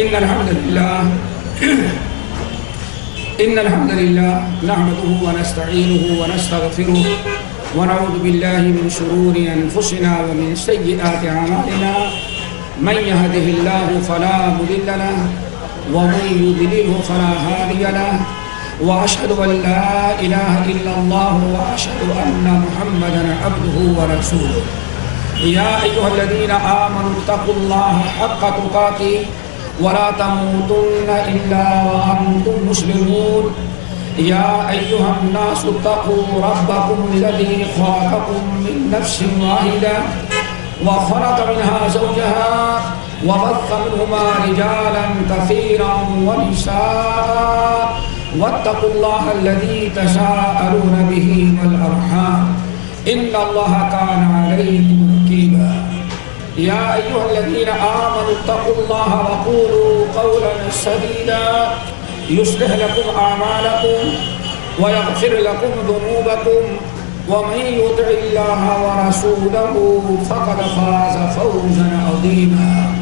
إن الحمد لله نحمده ونستعينه ونستغفره ونعوذ بالله من شرور أنفسنا ومن سيئات أعمالنا من يهده الله فلا مضل له ومن يضلله فلا هادي له وأشهد أن لا إله إلا الله وأشهد أن محمدا عبده ورسوله يا أيها الذين آمنوا اتقوا الله حق تقاته ولا تموتن إلا وأنتم مسلمون يا أيها الناس اتقوا ربكم الذي خلقكم من نفس واحدة وخلق منها زوجها وبث منهما رجالا كثيرا ونساء واتقوا الله الذي تساءلون به والأرحام إن الله كان عليكم رقيبا يا أيها الذين آمنوا اتقوا الله وقولوا قولا سديدا يصلح لكم أعمالكم ويغفر لكم ذنوبكم ومن يطع الله ورسوله فقد فاز فوزا عظيما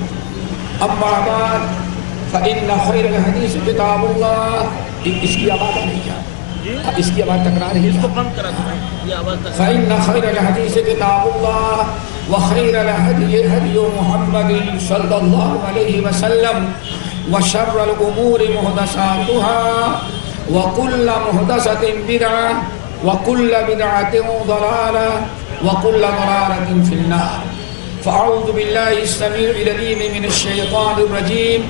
أما بعد فإن خير الحديث كتاب الله اس کی آواز نہیں کیا اس کی آواز تکرار ہے فإن خير الحديث كتاب الله وخير الهدي هدي محمد صلى الله عليه وسلم وشر الأمور محدثاتها وكل محدثة بدعة وكل بدعة ضلالة وكل ضلالة في النار فأعوذ بالله السميع العليم من الشيطان الرجيم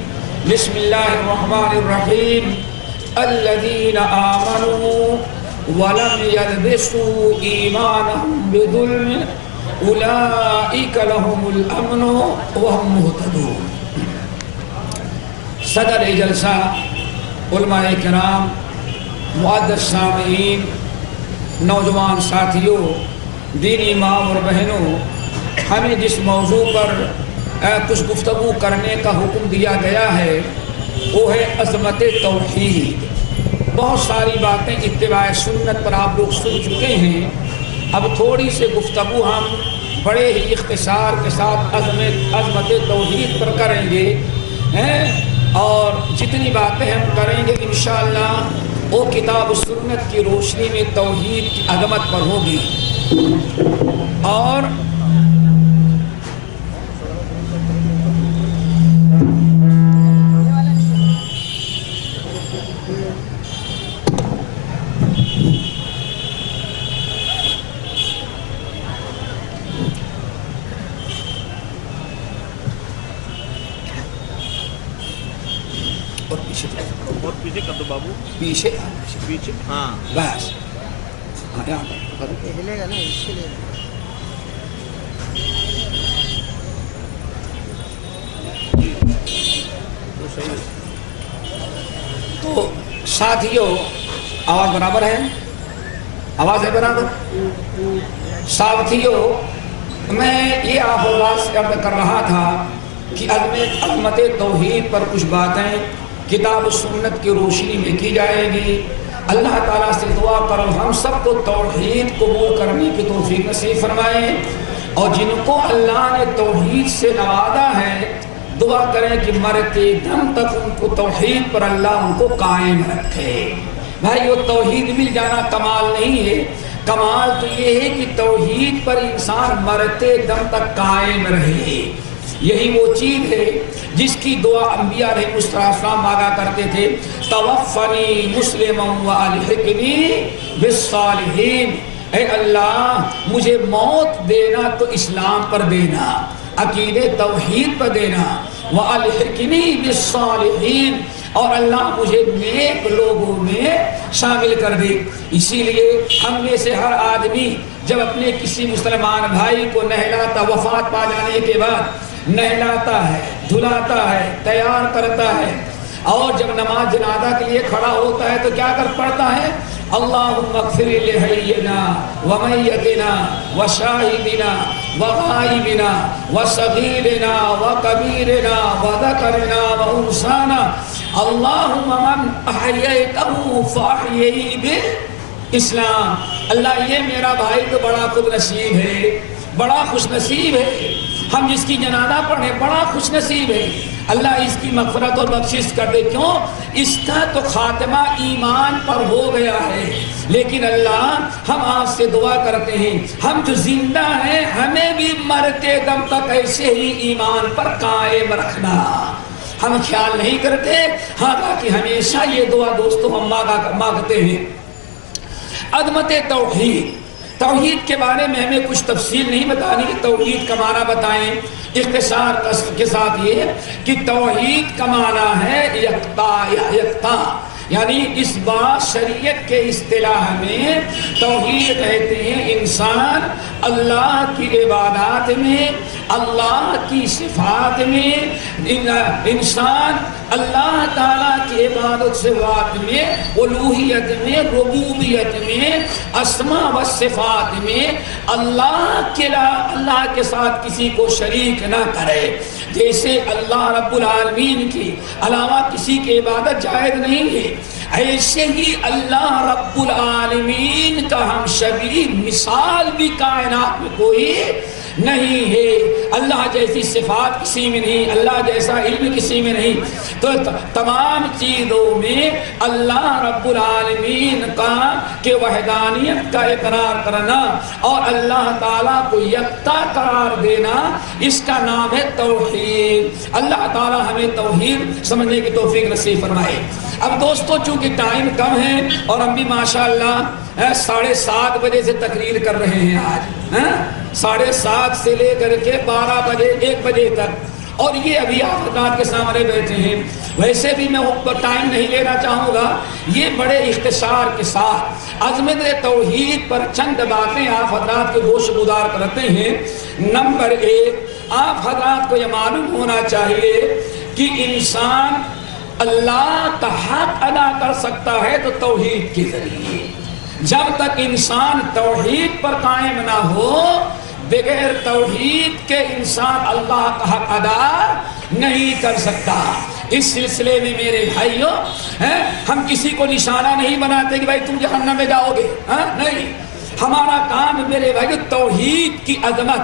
بسم الله الرحمن الرحيم الذين آمنوا ولم يلبسوا إيمانهم بظلم أولئك لهم الأمن وهم مهتدون صدر جلسہ علماء کرام معزز سامعین نوجوان ساتھیوں دینی ماں اور بہنوں ہمیں جس موضوع پر کچھ گفتگو کرنے کا حکم دیا گیا ہے وہ ہے عظمت توحید بہت ساری باتیں اتباع سنت پر آپ لوگ سن چکے ہیں اب تھوڑی سی گفتگو ہم بڑے ہی اختصار کے ساتھ عظمت توحید پر کریں گے اور جتنی باتیں ہم کریں گے انشاءاللہ وہ کتاب و سنت کی روشنی میں توحید کی عظمت پر ہوگی اور پیچھے کر دو بابو پیچھے ہاں بس ہلے گا نا اس کے لیے تو ساتھیوں آواز برابر ہے آواز ہے برابر ساتھیوں میں یہ آواز عرض کر رہا تھا کہ عظمت توحید پر کچھ باتیں کتاب و سنت کی روشنی میں کی جائے گی اللہ تعالیٰ سے دعا کرو ہم سب کو توحید قبول کرنے کی توفیق نصیب فرمائے اور جن کو اللہ نے توحید سے نوازا ہے دعا کریں کہ مرتے دم تک ان کو توحید پر اللہ ان کو قائم رکھے بھائی وہ توحید مل جانا کمال نہیں ہے کمال تو یہ ہے کہ توحید پر انسان مرتے دم تک قائم رہے یہی وہ چیز ہے جس کی دعا انبیاء علیہ السلام مانگا کرتے تھے توفنی مسلما والحقنی بالصالحین اے اللہ مجھے موت دینا تو اسلام پر دینا عقیدے توحید پر دینا والحقنی بالصالحین اور اللہ مجھے نیک لوگوں میں شامل کر دے اسی لیے ہم میں سے ہر آدمی جب اپنے کسی مسلمان بھائی کو نہلاتا وفات پا جانے کے بعد نہلاتا ہے دھلاتا ہے تیار کرتا ہے اور جب نماز جنازہ کے لیے کھڑا ہوتا ہے تو کیا کر پڑھتا ہے اللہم اغفر لحینا ومیتنا وشاہدنا وغائبنا وصغیرنا وکبیرنا وذکرنا وانسانا اللہم من احییتہ فاحیی بالاسلام اللہ یہ میرا بھائی تو بڑا خود نصیب ہے بڑا خوش نصیب ہے ہم جس کی جنازہ پڑھیں بڑا خوش نصیب ہے اللہ اس کی مغفرت اور بخشش کر دے. کیوں؟ اس کا تو خاتمہ ایمان پر ہو گیا ہے. لیکن اللہ ہم آپ سے دعا کرتے ہیں ہم جو زندہ ہیں ہمیں بھی مرتے دم تک ایسے ہی ایمان پر قائم رکھنا. ہم خیال نہیں کرتے حالانکہ ہمیشہ یہ دعا دوستو ہم مانگتے ہیں. عظمت توحید. توحید کے بارے میں ہمیں کچھ تفصیل نہیں بتانی کہ توحید کا معنی بتائیں. اختصار کے ساتھ یہ کہ توحید کا معنی ہے یکتا، یعنی اس بات شریعت کے اصطلاح میں توحید کہتے ہیں انسان اللہ کی عبادات میں، اللہ کی صفات میں، انسان اللہ تعالیٰ کی عبادت صفات میں، الوہیت میں، ربوبیت میں، اسماء و صفات میں اللہ کے ساتھ کسی کو شریک نہ کرے. جیسے اللہ رب العالمین کی علاوہ کسی کی عبادت جائز نہیں ہے، ایسے ہی اللہ رب العالمین کا ہم شبیہ مثال بھی کائنات میں کوئی نہیں ہے. اللہ جیسی صفات کسی میں نہیں، اللہ جیسا علم کسی میں نہیں. تو تمام چیزوں میں اللہ رب العالمین کا کہ وحدانیت کا اقرار کرنا اور اللہ تعالیٰ کو یکتا قرار دینا، اس کا نام ہے توحید. اللہ تعالیٰ ہمیں توحید سمجھنے کی توفیق نصیب فرمائے. اب دوستو چونکہ ٹائم کم ہے اور ہم بھی ماشاءاللہ 7:30 بجے سے تقریر کر رہے ہیں آج، 7:30 سے لے کر کے 12 بجے 1 بجے تک، اور یہ ابھی آپ حضرات کے سامنے بیٹھے ہیں. ویسے بھی میں ٹائم نہیں لینا چاہوں گا، یہ بڑے اختصار کے ساتھ عظمت توحید پر چند باتیں آپ حضرات کے گوش گزار کرتے ہیں. نمبر 1، آپ حضرات کو یہ معلوم ہونا چاہیے کہ انسان اللہ کا حق ادا کر سکتا ہے تو توحید کے ذریعے. جب تک انسان توحید پر قائم نہ ہو، بغیر توحید کے انسان اللہ کا حق ادا نہیں کر سکتا. اس سلسلے میں میرے بھائیوں ہم کسی کو نشانہ نہیں بناتے کہ بھائی تم جہنم میں جاؤ گے، نہیں. ہمارا کام میرے بھائیوں توحید کی عظمت،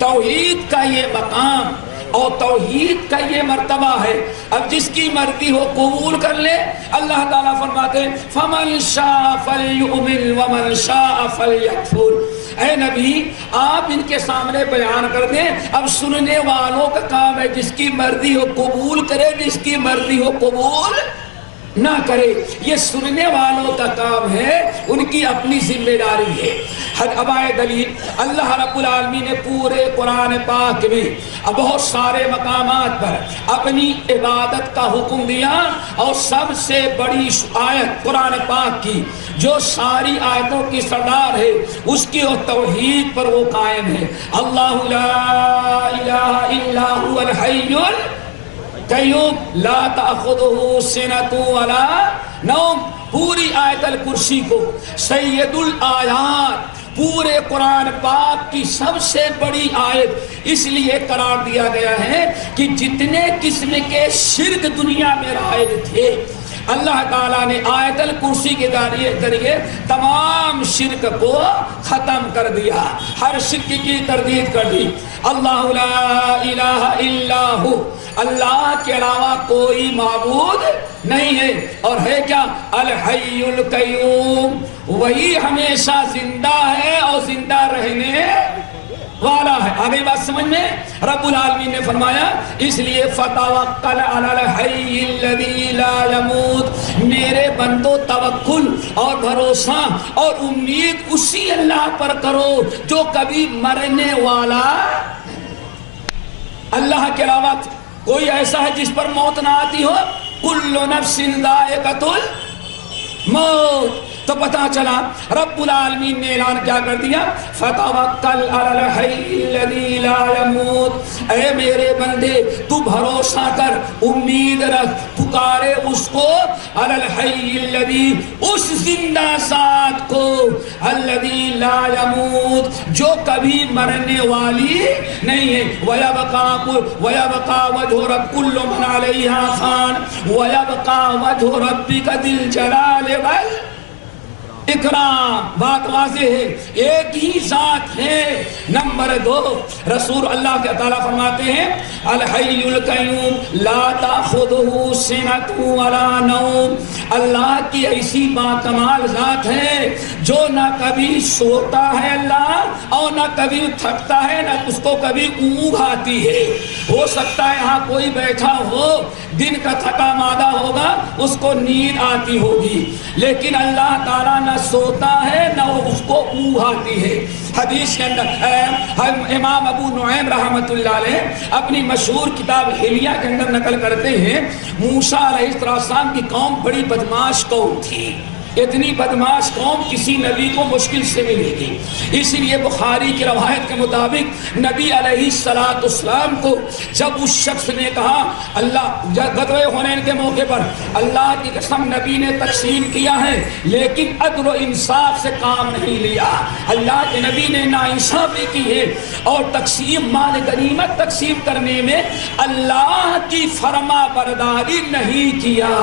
توحید کا یہ مقام اور توحید کا یہ مرتبہ ہے. اب جس کی مرضی ہو قبول کر لے. اللہ تعالیٰ فرماتے ہیں فَمَنْ شَاءَ فَلْيُؤْمِنْ وَمَنْ شَاءَ فَلْيَكْفُرْ. اے نبی آپ ان کے سامنے بیان کر دیں. اب سننے والوں کا کام ہے جس کی مرضی ہو قبول کرے، جس کی مرضی ہو قبول نہ کرے. یہ سننے والوں کا کام ہے، ان کی اپنی ذمہ داری ہے. ابائے دلیل اللہ رب العالمین نے پورے قرآن پاک میں بہت سارے مقامات پر اپنی عبادت کا حکم دیا، اور سب سے بڑی آیت قرآن پاک کی جو ساری آیتوں کی سردار ہے اس کی اور توحید پر وہ قائم ہے. اللہ لا الہ الا هو الحی القیوم لا تأخذہ سنۃ ولا نوم. پوری آیت الکرسی کو سید الآیات، پورے قرآن پاک کی سب سے بڑی آیت اس لیے قرار دیا گیا ہے کہ جتنے قسم کے شرک دنیا میں رائج تھے اللہ تعالیٰ نے آیت الکرسی کے ذریعے تمام شرک کو ختم کر دیا، ہر شرک کی تردید کر دی. اللہ لا الہ الا ہو، اللہ کے علاوہ کوئی معبود نہیں ہے. اور ہے کیا؟ الحی القیوم، وہی ہمیشہ زندہ ہے اور زندہ رہنے والا ہے. آگے بات سمجھ میں؟ رب العالمین نے فرمایا اس لیے فتوکل علی الحی الذی لا یموت. میرے بندو توکل اور بھروسہ اور امید اسی اللہ پر کرو جو کبھی مرنے والا. اللہ کے علاوہ کوئی ایسا ہے جس پر موت نہ آتی ہو؟ کل نفس ذائقۃ الموت. تو پتا چلا رب العالمین نے اعلان کیا کر دیا فتوکل علی الحی الذی لا یموت. اے میرے بندے تو بھروسہ کر، امید رکھ، پکارے اس کو علی الحی الذی، اس زندہ ذات کو، الذی لا یموت، جو کبھی مرنے والی نہیں ہے. وَيَبْقَى وَجْهُ رَبِّكَ كُلُّ مَنْ عَلَيْهَا فَانٍ وَيَبْقَى وَجْهُ رَبِّكَ ذِي الْجَلَالِ اکرام، بات واضح ہے، ایک ہی ذات ہے۔ نمبر 2، رسول اللہ کے تعالیٰ فرماتے ہیں الحی القیوم لا تأخذہ سنۃ ولا نوم، اللہ کی ایسی باکمال ذات ہے جو نہ کبھی سوتا ہے اللہ، اور نہ کبھی تھکتا ہے، نہ اس کو کبھی اونگ آتی ہے۔ ہو سکتا ہے یہاں کوئی بیٹھا ہو، دن کا تھکا مادہ ہوگا، اس کو نیند آتی ہوگی، لیکن اللہ تعالیٰ نہ سوتا ہے نہ اس کو اونگ آتی ہے۔ حدیث کے اندر امام ابو نعیم رحمۃ اللہ علیہ اپنی مشہور کتاب حلیہ کے اندر نقل کرتے ہیں، موسیٰ علیہ السلام کی قوم بڑی بدماش قوم تھی، اتنی بدماش قوم کسی نبی کو مشکل سے ملے گی۔ اسی لیے بخاری کی روایت کے مطابق نبی علیہ السلام کو جب اس شخص نے کہا، اللہ غزوہ حنین کے موقع پر اللہ کی قسم نبی نے تقسیم کیا ہے لیکن عدل و انصاف سے کام نہیں لیا، اللہ کے نبی نے ناانصافی کی ہے اور تقسیم مال غنیمت تقسیم کرنے میں اللہ کی فرما برداری نہیں کیا۔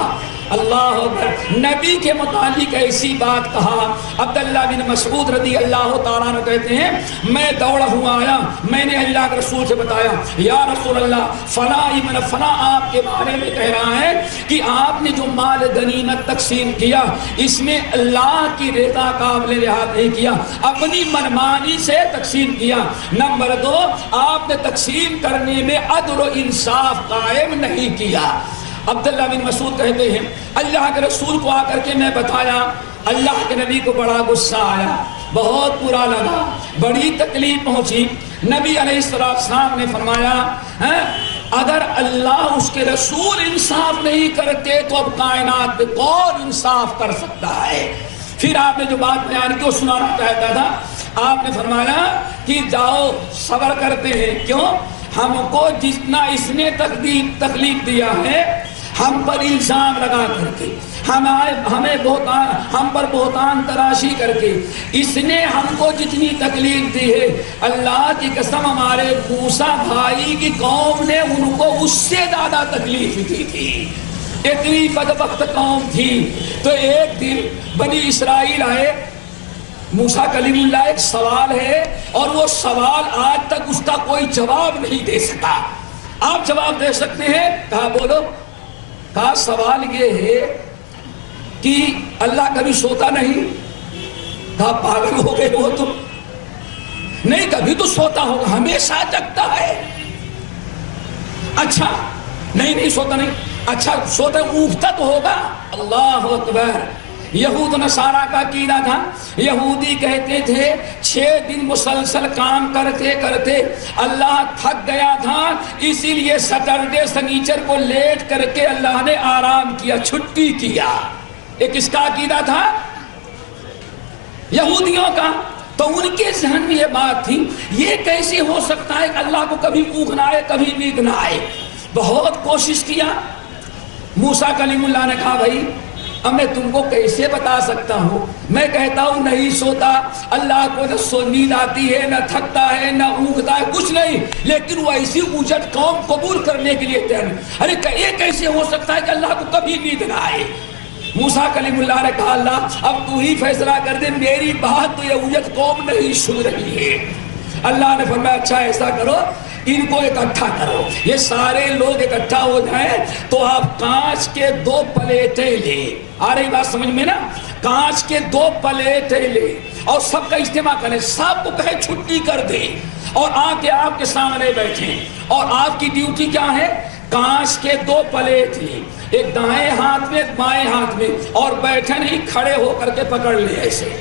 اللہ اکبر، نبی کے متعلق ایسی بات کہا۔ عبداللہ بن مسعود رضی اللہ تعالیٰ عنہ کہتے ہیں میں دوڑا ہوا آیا، میں نے اللہ کے رسول سے بتایا، یا رسول اللہ فلاں ابن فلاں آپ کے بارے میں کہہ رہا ہے کہ آپ نے جو مال غنیمت تقسیم کیا اس میں اللہ کی رضا قابل لحاظ نہیں کیا، اپنی منمانی سے تقسیم کیا۔ نمبر 2، آپ نے تقسیم کرنے میں عدل و انصاف قائم نہیں کیا۔ عبداللہ بن مسعود کہتے ہیں اللہ کے رسول کو آ کر کے میں بتایا، اللہ کے نبی کو بڑا غصہ آیا، بہت برا لگا، بڑی تکلیف پہنچی۔ نبی علیہ السلام نے فرمایا اگر اللہ اس کے رسول انصاف نہیں کرتے تو اب کائنات پہ کون انصاف کر سکتا ہے؟ پھر آپ نے جو بات بیان کی وہ سنانا چاہتا تھا۔ آپ نے فرمایا کہ جاؤ صبر کرتے ہیں، کیوں؟ ہم کو جتنا اس نے تکلیف دیا ہے، ہم پر الزام لگا کر کے، ہم پر بہتان تراشی کر کے، اس نے ہم کو جتنی تکلیف دی ہے، اللہ کی قسم ہمارے موسیٰ بھائی کی قوم نے ان کو اس سے زیادہ تکلیف دی تھی، اتنی بدبخت قوم تھی۔ تو ایک دن بنی اسرائیل آئے، موسیٰ کلیم اللہ ایک سوال ہے اور وہ سوال آج تک اس کا کوئی جواب نہیں دے سکا۔ آپ جواب دے سکتے ہیں؟ کہا بولو۔ کہا سوال یہ ہے کہ اللہ کبھی سوتا نہیں؟ کہا پاگل ہو گئے ہو تم، نہیں کبھی تو سوتا ہوگا، ہمیشہ جگتا ہے۔ اچھا نہیں سوتا نہیں، اچھا سوتا اونگتا تو ہوگا۔ اللہ اکبر۔ یہود نصارہ کا عقیدہ تھا، یہودی کہتے تھے 6 دن مسلسل کام کرتے کرتے اللہ تھک گیا تھا، اسی لیے سیٹرڈے سنیچر کو لیٹ کر کے اللہ نے آرام کیا، چھٹی کیا۔ ایک اس کا عقیدہ تھا یہودیوں کا، تو ان کے ذہن میں یہ بات تھی یہ کیسے ہو سکتا ہے کہ اللہ کو کبھی اونگ نہ آئے کبھی نیند نہ آئے۔ بہت کوشش کیا۔ موسیٰ کلیم اللہ نے کہا بھائی اب میں تم کو کیسے بتا سکتا ہوں، میں کہتا ہوں نہیں سوتا، اللہ کو نہ نیند آتی ہے، نہ تھکتا ہے، نہ اونگتا ہے، کچھ نہیں، لیکن وہ ایسی اوجھٹ قوم قبول کرنے کے لیے تیار نہیں۔ ارے یہ کیسے ہو سکتا ہے کہ اللہ کو کبھی نیند نہ آئے؟ موسیٰ کلیم اللہ نے کہا اللہ اب تو ہی فیصلہ کر دے، میری بات تو یہ اوجھت قوم نہیں سن رہی ہے۔ اللہ نے فرمایا اچھا ایسا کرو، ان کو اکٹھا کرو، یہ سارے لوگ اکٹھا ہو جائیں تو آپ کانچ کے 2 پلیٹیں لے، آ رہی بات سمجھ میں نا؟ کانچ کے 2 پلیٹیں لے اور سب کا اجتماع کریں، سب کو کہے چھٹی کر دیں اور آ کے آپ کے سامنے بیٹھیں، اور آپ کی ڈیوٹی کیا ہے؟ کانچ کے 2 پلیٹ لیں، ایک دائیں ہاتھ میں ایک بائیں ہاتھ میں، اور بیٹھے نہیں کھڑے ہو کر کے پکڑ لے ایسے۔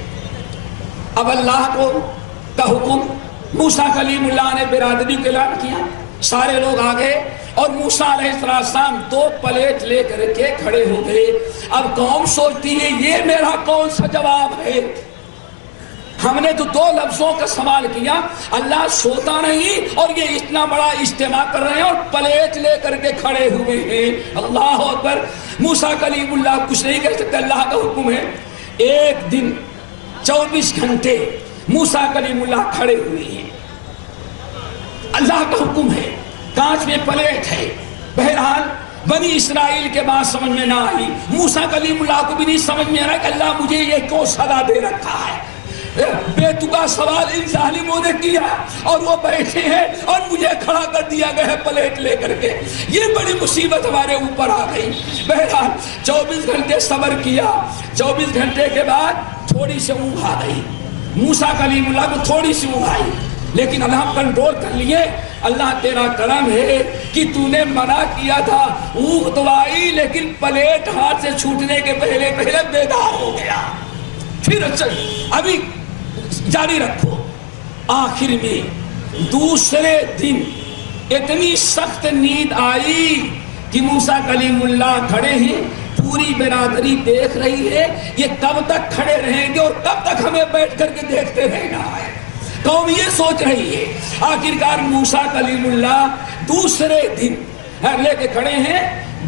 اب اللہ کا حکم، موسیٰ کلیم اللہ نے برادری کو اعلان کیا، سارے لوگ آ گئے اور موسیٰ علیہ السلام 2 پلیٹ لے کر کے کھڑے ہو گئے۔ اب قوم سوچتی ہے یہ میرا کون سا جواب ہے؟ ہم نے تو 2 لفظوں کا سوال کیا، اللہ سوتا نہیں اور یہ اتنا بڑا اجتماع کر رہے ہیں اور پلیٹ لے کر کے کھڑے ہوئے ہیں۔ اللہ اکبر۔ موسیٰ کلیم اللہ کچھ نہیں کہہ سکتے، اللہ کا حکم ہے۔ ایک دن 24 گھنٹے موسیٰ کلیم اللہ کھڑے ہوئے ہیں، اللہ کا حکم ہے، کانچ میں پلیٹ ہے۔ بہرحال بنی اسرائیل کے بعد سمجھ میں نہ آئی، موسیٰ کلیم اللہ کو بھی نہیں سمجھ میں آ رہا کہ اللہ مجھے یہ کیوں سزا دے رکھا ہے، بے تکا سوال ان ظالموں نے کیا اور وہ بیٹھے ہیں اور مجھے کھڑا کر دیا گیا ہے پلیٹ لے کر کے، یہ بڑی مصیبت ہمارے اوپر آ گئی۔ بہرحال 24 گھنٹے صبر کیا، 24 گھنٹے کے بعد تھوڑی سی اونگ آ گئی، موسیٰ کلیم اللہ کو تھوڑی سی اونگ آئی، لیکن اللہ کنٹرول کر لیے۔ اللہ تیرا کرم ہے کہ تو نے منع کیا تھا، اونگ تو آئی لیکن پلیٹ ہاتھ سے چھوٹنے کے پہلے پہلے بیدار ہو گیا۔ پھر ابھی جاری رکھو۔ آخر میں دوسرے دن اتنی سخت نیند آئی کہ موسیٰ کلیم اللہ کھڑے ہیں، پوری برادری دیکھ رہی ہے یہ کب تک کھڑے رہیں گے اور کب تک ہمیں بیٹھ کر کے دیکھتے رہنا ہے، قوم یہ سوچ رہی ہے۔ آخرکار موسیٰ کلیم اللہ دوسرے دن لے کے کھڑے ہیں،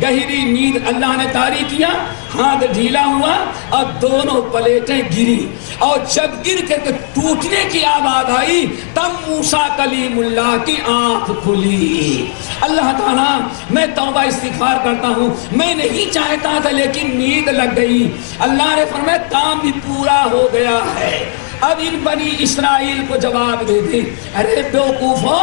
گہری نیند اللہ نے طاری کیا، ہاتھ ڈھیلا ہوا اور دونوں پلیٹیں گری، اور جب گر کے ٹوٹنے کی آواز آئی تب موسیٰ کلیم اللہ کی آنکھ کھلی۔ اللہ تعالیٰ میں توبہ استغفار کرتا ہوں، میں نہیں چاہتا تھا لیکن نیند لگ گئی۔ اللہ نے فرمایا کام بھی پورا ہو گیا ہے، اب ان بنی اسرائیل کو جواب دے دے۔ ارے بیوقوفو،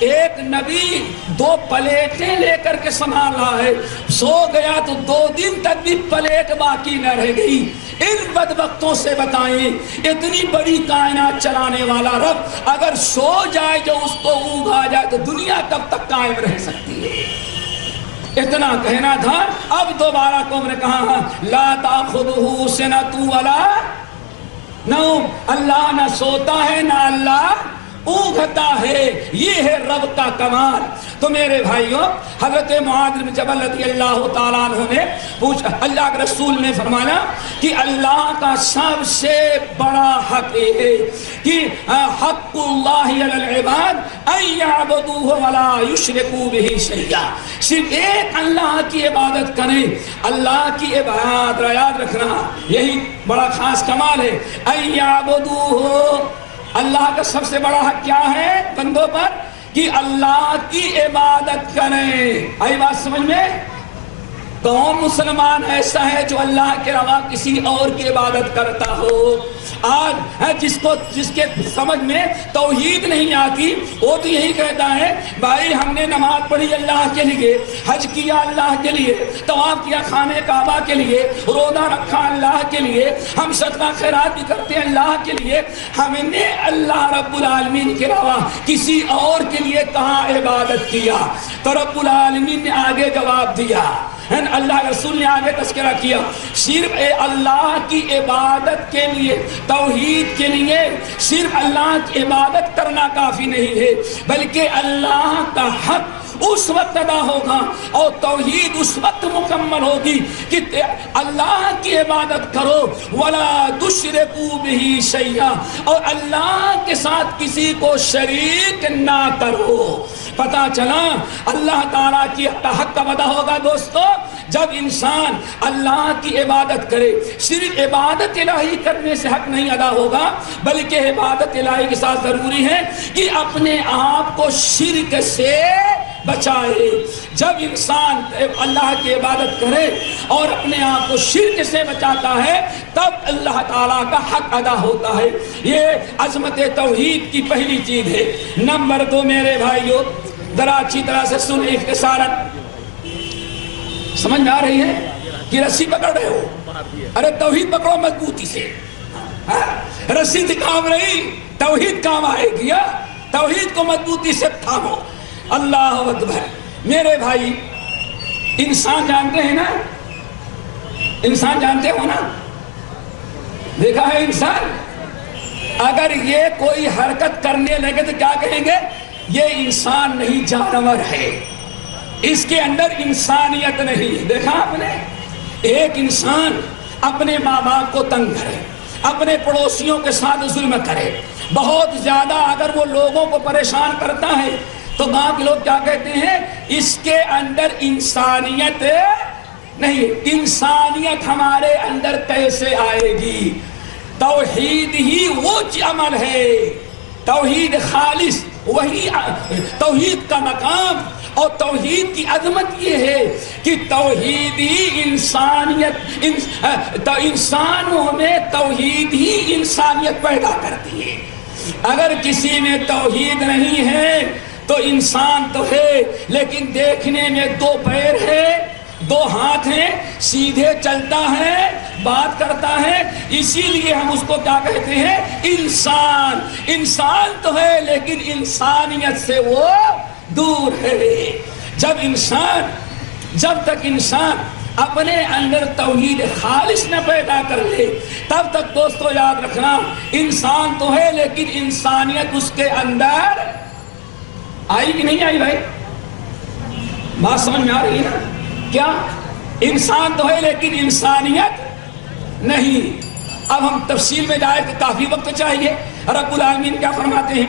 ایک نبی 2 پلیٹیں لے کر کے سنبھال رہا ہے، سو گیا تو 2 دن تک بھی پلیٹ باقی نہ رہ گئی۔ ان بدبختوں سے بتائیں اتنی بڑی کائنات چلانے والا رب اگر سو جائے جو اس کو اونگ آ جائے تو دنیا کب تک قائم رہ سکتی ہے؟ اتنا کہنا تھا۔ اب دوبارہ قوم نے کہا لا تاخذہ سنۃ ولا نوم، اللہ نہ سوتا ہے نہ اللہ اونگتا ہے، یہ ہے رب کا کمال۔ تو میرے بھائیوں، حضرت معاذ بن جبل رضی اللہ تعالیٰ عنہ نے پوچھا، اللہ کے رسول نے فرمایا کہ اللہ کا سب سے بڑا حق یہ ہے کہ حق اللہ علی العباد ان یعبدوہ ولا یشرکوا بہ شیئا، صرف ایک اللہ کی عبادت کریں۔ اللہ کی عبادت یاد رکھنا یہی بڑا خاص کمال ہے۔ ان یعبدوہ، اللہ کا سب سے بڑا حق کیا ہے بندوں پر؟ کہ اللہ کی عبادت کریں۔ آئی بات سمجھ میں؟ کون مسلمان ایسا ہے جو اللہ کے علاوہ کسی اور کی عبادت کرتا ہو؟ آج جس کے سمجھ میں توحید نہیں آتی وہ تو یہی کہتا ہے بھائی ہم نے نماز پڑھی اللہ کے لیے، حج کیا اللہ کے لیے، طواف کیا خانہ کعبہ کے لیے، روزہ رکھا اللہ کے لیے، ہم صدقہ خیرات بھی کرتے ہیں اللہ کے لیے، ہم نے اللہ رب العالمین کے علاوہ کسی اور کے لیے کہاں عبادت کیا؟ تو رب العالمین نے آگے جواب دیا، اللہ رسول نے آگے تذکرہ کیا، صرف اللہ کی عبادت کے لیے، توحید کے لیے صرف اللہ کی عبادت کرنا کافی نہیں ہے، بلکہ اللہ کا حق اس وقت ادا ہوگا اور توحید اس وقت مکمل ہوگی کہ اللہ کی عبادت کرو ولا تشرکوا بہ شیئا، اور اللہ کے ساتھ کسی کو شریک نہ کرو۔ پتا چلا اللہ تعالیٰ کی حق کب ادا ہوگا دوستو؟ جب انسان اللہ کی عبادت کرے۔ صرف عبادت الہی کرنے سے حق نہیں ادا ہوگا، بلکہ عبادت الہی کے ساتھ ضروری ہے کہ اپنے آپ کو شرک سے بچائے۔ جب انسان اللہ کی عبادت کرے اور اپنے آپ کو شرک سے بچاتا ہے تب اللہ تعالیٰ کا حق ادا ہوتا ہے۔ یہ عظمت توحید کی پہلی چیز ہے۔ نمبر 2 میرے بھائیوں، ذرا اچھی طرح سے سن، اختصاراً سمجھ میں آ رہی ہے کہ رسی پکڑ رہے ہو؟ ارے توحید پکڑو مضبوطی سے، رسی سے کام رہی، توحید کام آئے گی۔ توحید کو مضبوطی سے تھامو۔ اللہ اکبر۔ میرے بھائی، انسان جانتے ہیں نا، انسان جانتے ہو نا، دیکھا ہے انسان اگر یہ کوئی حرکت کرنے لگے تو کیا کہیں گے؟ یہ انسان نہیں جانور ہے، اس کے اندر انسانیت نہیں۔ دیکھا آپ نے؟ ایک انسان اپنے ماں باپ کو تنگ کرے، اپنے پڑوسیوں کے ساتھ ظلم کرے، بہت زیادہ اگر وہ لوگوں کو پریشان کرتا ہے تو گاؤں کے لوگ کیا کہتے ہیں؟ اس کے اندر انسانیت نہیں۔ انسانیت ہمارے اندر کیسے آئے گی؟ توحید ہی وہ عمل ہے، توحید خالص، وہی توحید کا مقام اور توحید کی عظمت یہ ہے کہ توحید ہی انسانوں میں توحید ہی انسانیت پیدا کرتی ہے. اگر کسی میں توحید نہیں ہے تو انسان تو ہے لیکن دیکھنے میں 2 پیر ہے 2 ہاتھ ہیں, سیدھے چلتا ہے, بات کرتا ہے, اسی لیے ہم اس کو کیا کہتے ہیں؟ انسان. انسان تو ہے لیکن انسانیت سے وہ دور ہے. جب تک انسان اپنے اندر توحید خالص نہ پیدا کر لے تب تک دوستو یاد رکھنا انسان تو ہے لیکن انسانیت اس کے اندر آئی کہ نہیں آئی؟ بھائی بات سمجھ میں آ رہی ہے نا؟ کیا انسان تو ہے لیکن انسانیت نہیں. اب ہم تفصیل میں جائے تو کافی وقت چاہیے. رب العالمین کیا فرماتے ہیں؟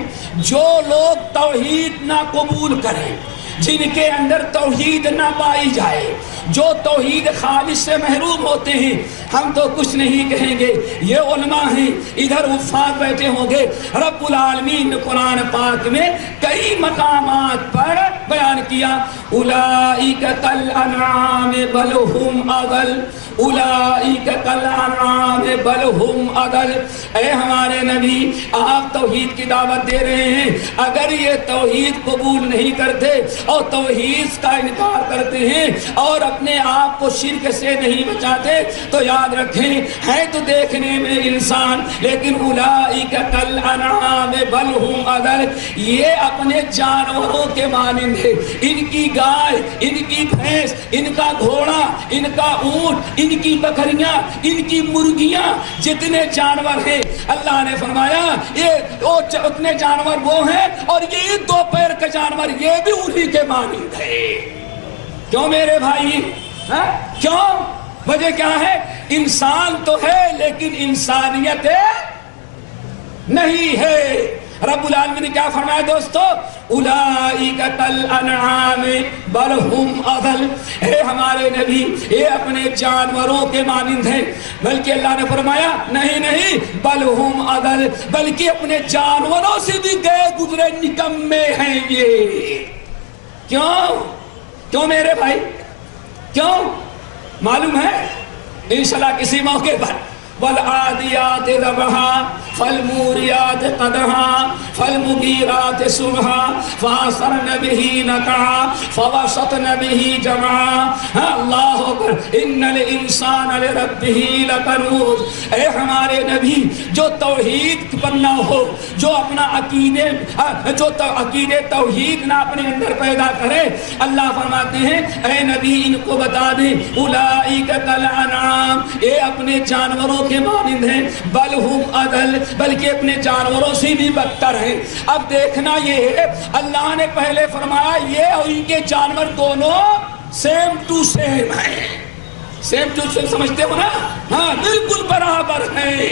جو لوگ توحید نہ قبول کریں, جن کے اندر توحید نہ پائی جائے, جو توحید خالص سے محروم ہوتے ہیں, ہم تو کچھ نہیں کہیں گے, یہ علماء ہیں, ادھر حفاظ بیٹھے ہوں گے. رب العالمین نے قرآن پاک میں کئی مقامات پر بیان کیا اولئک کالانعام بل ہم اضل, اولئک کالانعام بل ہم اضل. اے ہمارے نبی, آپ توحید کی دعوت دے رہے ہیں, اگر یہ توحید قبول نہیں کرتے اور توحید کا انکار کرتے ہیں اور اپنے آپ کو شرک سے نہیں بچاتے تو یاد رکھیں ہے تو دیکھنے میں انسان لیکن اولئک کالانعام بل ہم اضل, یہ اپنے جانوروں کے مانند ہے. ان کی گائے, ان کی بھینس, ان کا گھوڑا, ان کا اونٹ, ان کی بکریاں, ان کی مرغیاں, جتنے جانور ہیں اللہ نے فرمایا یہ اتنے جانور وہ ہیں اور یہ 2 پیر کے جانور یہ بھی انہی کے مانند ہے. کیوں میرے بھائی؟ کیوں؟ وجہ کیا ہے؟ انسان تو ہے لیکن انسانیت نہیں ہے. رب العالمین نے کیا فرمایا دوستو؟ اولئک کالانعام بل ہم اضل. اے ہمارے نبی, یہ اپنے جانوروں کے مانند ہیں, بلکہ اللہ نے فرمایا نہیں بل ہم اضل, بلکہ اپنے جانوروں سے بھی گئے گزرے نکمے ہیں یہ. کیوں میرے بھائی؟ کیوں معلوم ہے؟ انشاءاللہ کسی موقع پر والعادیات ضبحا فالموریات قدحا فالمغیرات صبحا فاثرن به نقعا فوسطن به جمعا. اللہ اکبر. ان الانسان لربه لقنوط. اے ہمارے نبی, جو توحید پر نہ ہو, جو اپنا عقیدے توحید نہ اپنے اندر پیدا کرے, اللہ فرماتے ہیں اے نبی ان کو بتا دیں اولئک کالانعام, اے اپنے جانوروں کے مانند ہیں, بل ہم اضل, بلکہ اپنے جانوروں سے بھی بدتر ہیں. اب دیکھنا یہ ہے اللہ نے پہلے فرمایا یہ اور ان کے جانور دونوں سیم ٹو سیم ہیں. سیم ٹو سیم سمجھتے ہو نا؟ ہاں بالکل برابر ہیں.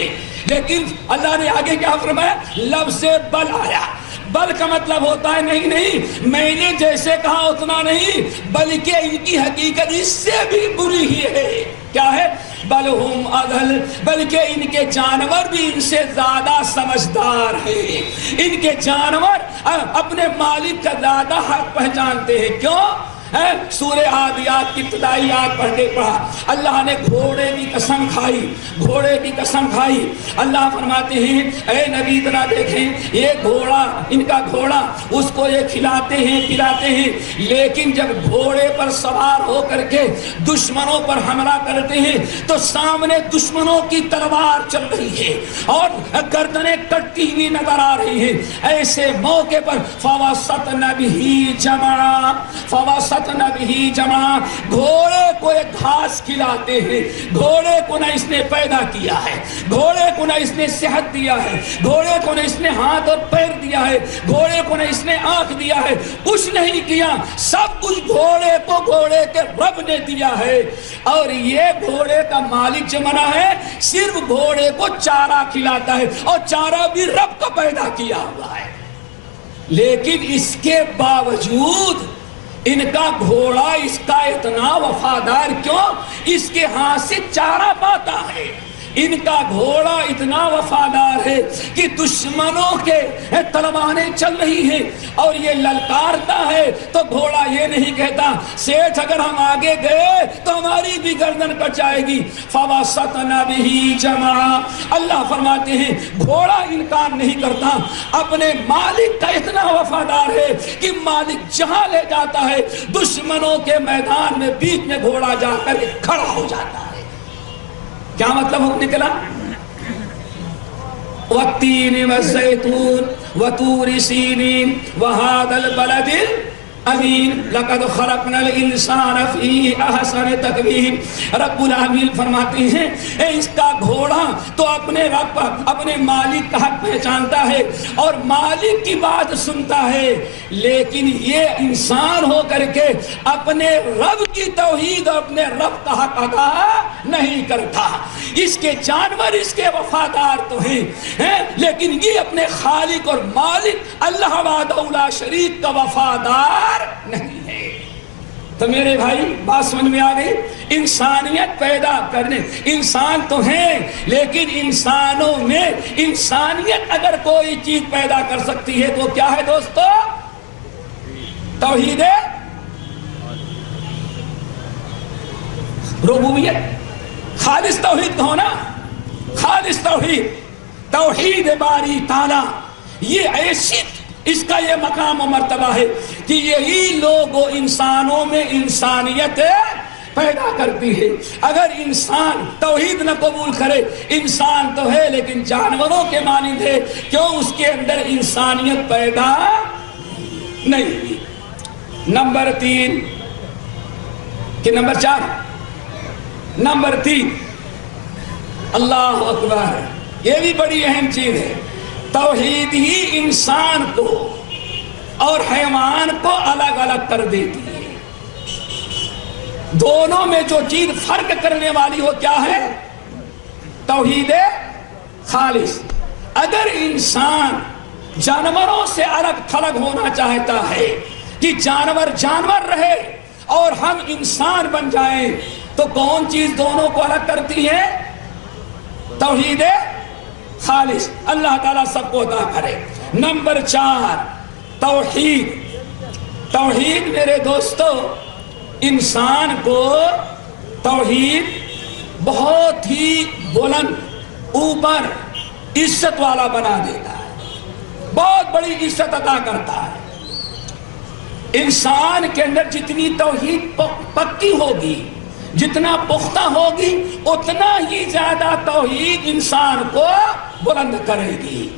لیکن اللہ نے آگے کیا فرمایا؟ لفظ بل آیا. بل کا مطلب ہوتا ہے نہیں میں نے جیسے کہا اتنا نہیں, بلکہ ان کی حقیقت اس سے بھی بری ہی ہے. کیا ہے؟ بل ہم اضل, بلکہ ان کے جانور بھی ان سے زیادہ سمجھدار ہیں. ان کے جانور اپنے مالک کا زیادہ حق پہچانتے ہیں. کیوں؟ سورہ عادیات کی ابتدائی آیت پڑھ کے پڑھا, اللہ نے گھوڑے کی قسم کھائی. اللہ فرماتے ہیں اے نبی ذرا دیکھیں یہ گھوڑا, ان کا گھوڑا, اس کو یہ کھلاتے ہیں پلاتے ہیں, لیکن جب گھوڑے پر سوار ہو کر کے دشمنوں پر حملہ کرتے ہیں تو سامنے دشمنوں کی تلوار چل رہی ہے اور گردنیں کٹتی ہوئی نظر آ رہی ہیں. ایسے موقع پر فوسطن به جمعا, گھوڑے کو ایک گھاس کھلاتے ہیں. گھوڑے کو نہ اس نے پیدا کیا ہے, گھوڑے کو نہ اس نے صحت دیا ہے, گھوڑے کو نہ اس نے ہاتھ اور پیر دیا ہے, گھوڑے کو نہ اس نے آنکھ دیا ہے, کچھ نہیں کیا. سب کچھ گھوڑے کو گھوڑے کے رب نے دیا ہے. اور یہ گھوڑے کا مالک جو بنا ہے صرف گھوڑے کو چارہ کھلاتا ہے اور چارہ بھی رب کا پیدا کیا ہوا ہے. لیکن اس کے باوجود ان کا گھوڑا اس کا اتنا وفادار کیوں؟ اس کے ہاتھ سے چارہ پاتا ہے. ان کا گھوڑا اتنا وفادار ہے کہ دشمنوں کے تلواریں چل رہی ہیں اور یہ للکارتا ہے تو گھوڑا یہ نہیں کہتا سیٹھ اگر ہم آگے گئے تو ہماری بھی گردن کٹ جائے گی. فواسطنا به جمعا. اللہ فرماتے ہیں گھوڑا انکار نہیں کرتا، اپنے مالک کا اتنا وفادار ہے کہ مالک جہاں لے جاتا ہے دشمنوں کے میدان میں بیچ میں گھوڑا جا کر کھڑا ہو جاتا ہے. کیا مطلب نکلا؟ والتین والزیتون وطور سینین وہذا البلد امین لقد خلقنا الانسان فی احسن تقویم. رب العالمین فرماتے ہیں اس کا گھوڑا تو اپنے رب اپنے مالک کا حق پہچانتا ہے اور مالک کی بات سنتا ہے، لیکن یہ انسان ہو کر کے اپنے رب کی توحید اور اپنے رب کا حق ادا نہیں کرتا. اس کے جانور اس کے وفادار تو ہیں لیکن یہ اپنے خالق اور مالک اللہ وحدہ لا شریک کا وفادار نہیں ہے. تو میرے بھائی بات سمجھ میں آ گئی؟ انسانیت پیدا کرنے انسان تو ہیں لیکن انسانوں میں انسانیت اگر کوئی چیز پیدا کر سکتی ہے تو کیا ہے دوستو؟ توحید ربوبیت، خالص توحید کہو نا، خالص توحید، توحید باری تعالی. یہ ایسی اس کا یہ مقام و مرتبہ ہے کہ یہی لوگ انسانوں میں انسانیت پیدا کرتی ہے. اگر انسان توحید نہ قبول کرے، انسان تو ہے لیکن جانوروں کے مانند ہے، کیوں؟ اس کے اندر انسانیت پیدا نہیں ہوئی. نمبر 3 کہ نمبر 4؟ نمبر 3 اللہ اکبر، یہ بھی بڑی اہم چیز ہے. توحید ہی انسان کو اور حیوان کو الگ الگ کر دیتی ہے. دونوں میں جو چیز فرق کرنے والی ہو کیا ہے؟ توحید خالص. اگر انسان جانوروں سے الگ تھلگ ہونا چاہتا ہے کہ جانور جانور رہے اور ہم انسان بن جائیں تو کون چیز دونوں کو الگ کرتی ہے؟ توحید خالص. اللہ تعالیٰ سب کو عطا کرے. نمبر 4 توحید. توحید میرے دوستو انسان کو توحید بہت ہی بلند اوپر عزت والا بنا دیتا ہے، بہت بڑی عزت عطا کرتا ہے. انسان کے اندر جتنی توحید پکی ہوگی، جتنا پختہ ہوگی، اتنا ہی زیادہ توحید انسان کو بلند کرے گی.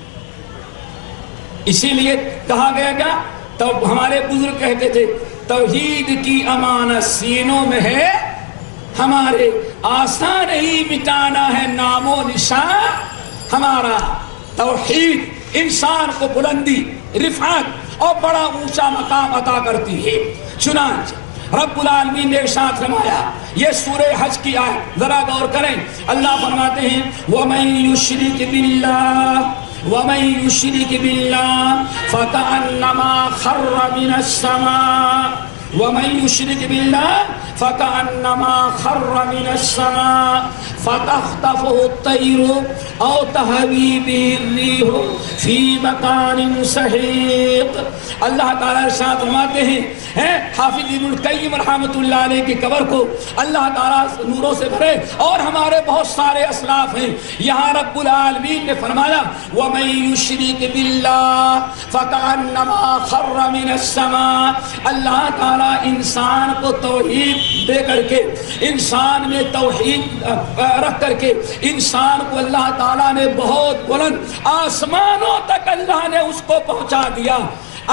اسی لیے کہا گیا گا تو ہمارے بزرگ کہتے تھے توحید کی امانت سینوں میں ہے ہمارے، آسان ہی مٹانا ہے نام و نشان ہمارا. توحید انسان کو بلندی، رفعت اور بڑا اونچا مقام عطا کرتی ہے. چنانچہ رب العالمین نے ارشاد فرمایا، یہ سورہ حج کی آیت ذرا غور کریں. اللہ فرماتے ہیں وَمَن يُشْرِكْ بِاللَّهِ وَمَن يُشْرِكْ بِاللَّهِ فَكَأَنَّمَا خَرَّ مِنَ السَّمَاءِ وَمَن يُشْرِكْ بِاللَّهِ فَكَأَنَّمَا خَرَّ مِنَ السَّمَاءِ فَتَخْطَفُهُ الطَّيْرُ أَوْ تَهْوِي بِهِ الرِّيحُ فِي مَكَانٍ سَحِيقٍ. اللہ تعالیٰ ارشاد فرماتے ہیں حافظ ابن القیم رحمۃ اللہ علیہ کی قبر کو اللہ تعالیٰ نوروں سے بھرے اور ہمارے بہت سارے اسلاف ہیں. یہاں رب العالمین نے فرمایا وَمَن يُشْرِكْ بِاللَّهِ فَكَأَنَّمَا خَرَّ مِنَ السَّمَاءِ. اللہ تعالیٰ انسان کو توحید دے کر کے، انسان میں توحید رکھ کر کے انسان کو اللہ تعالیٰ نے بہت بلند آسمانوں تک اللہ نے اس کو پہنچا دیا.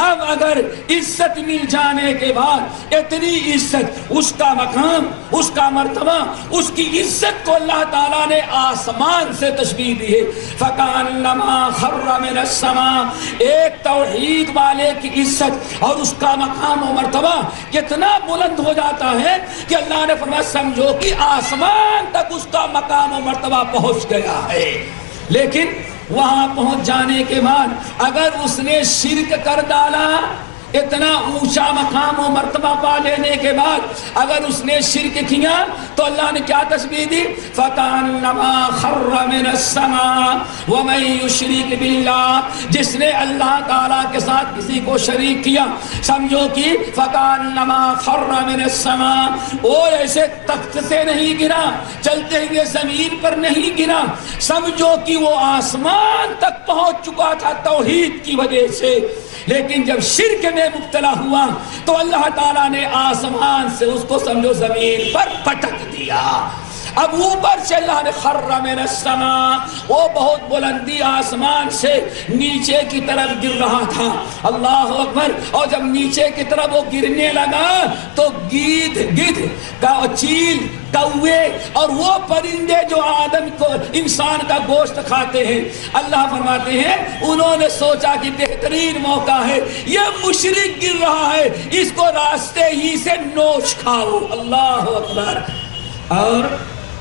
اب اگر عزت مل جانے کے بعد اتنی عزت، اس کا مقام، اس کا مرتبہ، اس کی عزت کو اللہ تعالیٰ نے آسمان سے تشبیہ دی ہے. فَكَأَنَّمَا خَرَّ مِنَ السَّمَاءِ. ایک توحید والے کی عزت اور اس کا مقام و مرتبہ کتنا بلند ہو جاتا ہے کہ اللہ نے فرمایا سمجھو کہ آسمان تک اس کا مقام و مرتبہ پہنچ گیا ہے. لیکن وہاں پہنچ جانے کے بعد اگر اس نے شرک کر ڈالا، اتنا اونچا مقام و مرتبہ پا لینے کے بعد اگر اس نے شرک کیا تو اللہ نے کیا تشبیہ دی؟ فَكَأَنَّمَا خَرَّ مِنَ السَّمَاءِ وَمَن يُشْرِكْ بِاللَّهِ، جس نے اللہ تعالیٰ کے ساتھ کسی کو شریک کیا، سمجھو کہ فَكَأَنَّمَا خَرَّ مِنَ السَّمَاءِ، وہ ایسے تخت سے نہیں گرا، چلتے ہوئے زمین پر نہیں گرا، سمجھو کہ وہ آسمان تک پہنچ چکا تھا توحید کی وجہ سے، لیکن جب شرک میں مبتلا ہوا تو اللہ تعالیٰ نے آسمان سے اس کو سمجھو زمین پر پٹک دیا۔ اب اوپر سے اللہ نے خر من السماء، وہ بہت بلندی آسمان سے نیچے کی طرف گر رہا تھا، اللہ اکبر، اور جب نیچے کی طرف وہ گرنے لگا تو گدھ چیل، کوے اور وہ پرندے جو آدم کو انسان کا گوشت کھاتے ہیں، اللہ فرماتے ہیں انہوں نے سوچا کہ بہترین موقع ہے، یہ مشرک گر رہا ہے، اس کو راستے ہی سے نوچ کھاؤ، اللہ اکبر۔ اور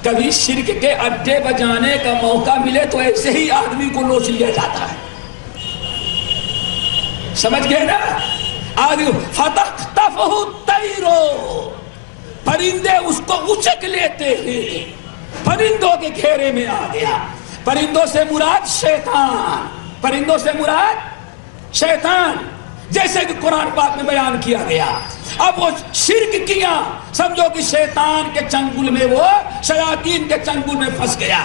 کبھی شرک کے اڈے بجانے کا موقع ملے تو ایسے ہی آدمی کو نوچ لیا جاتا ہے، سمجھ گئے نا؟ آدمی فَتَخْتَفُهُ الطَّيْرُ، پرندے اس کو اچک لیتے ہیں، پرندوں کے گھیرے میں آ گیا۔ پرندوں سے مراد شیطان، پرندوں سے مراد شیطان، جیسے کہ قرآن پاک میں بیان کیا گیا۔ اب وہ شرک کیا، سمجھو کہ شیطان کے چنگل میں، وہ شیاطین کے چنگل میں پھنس گیا۔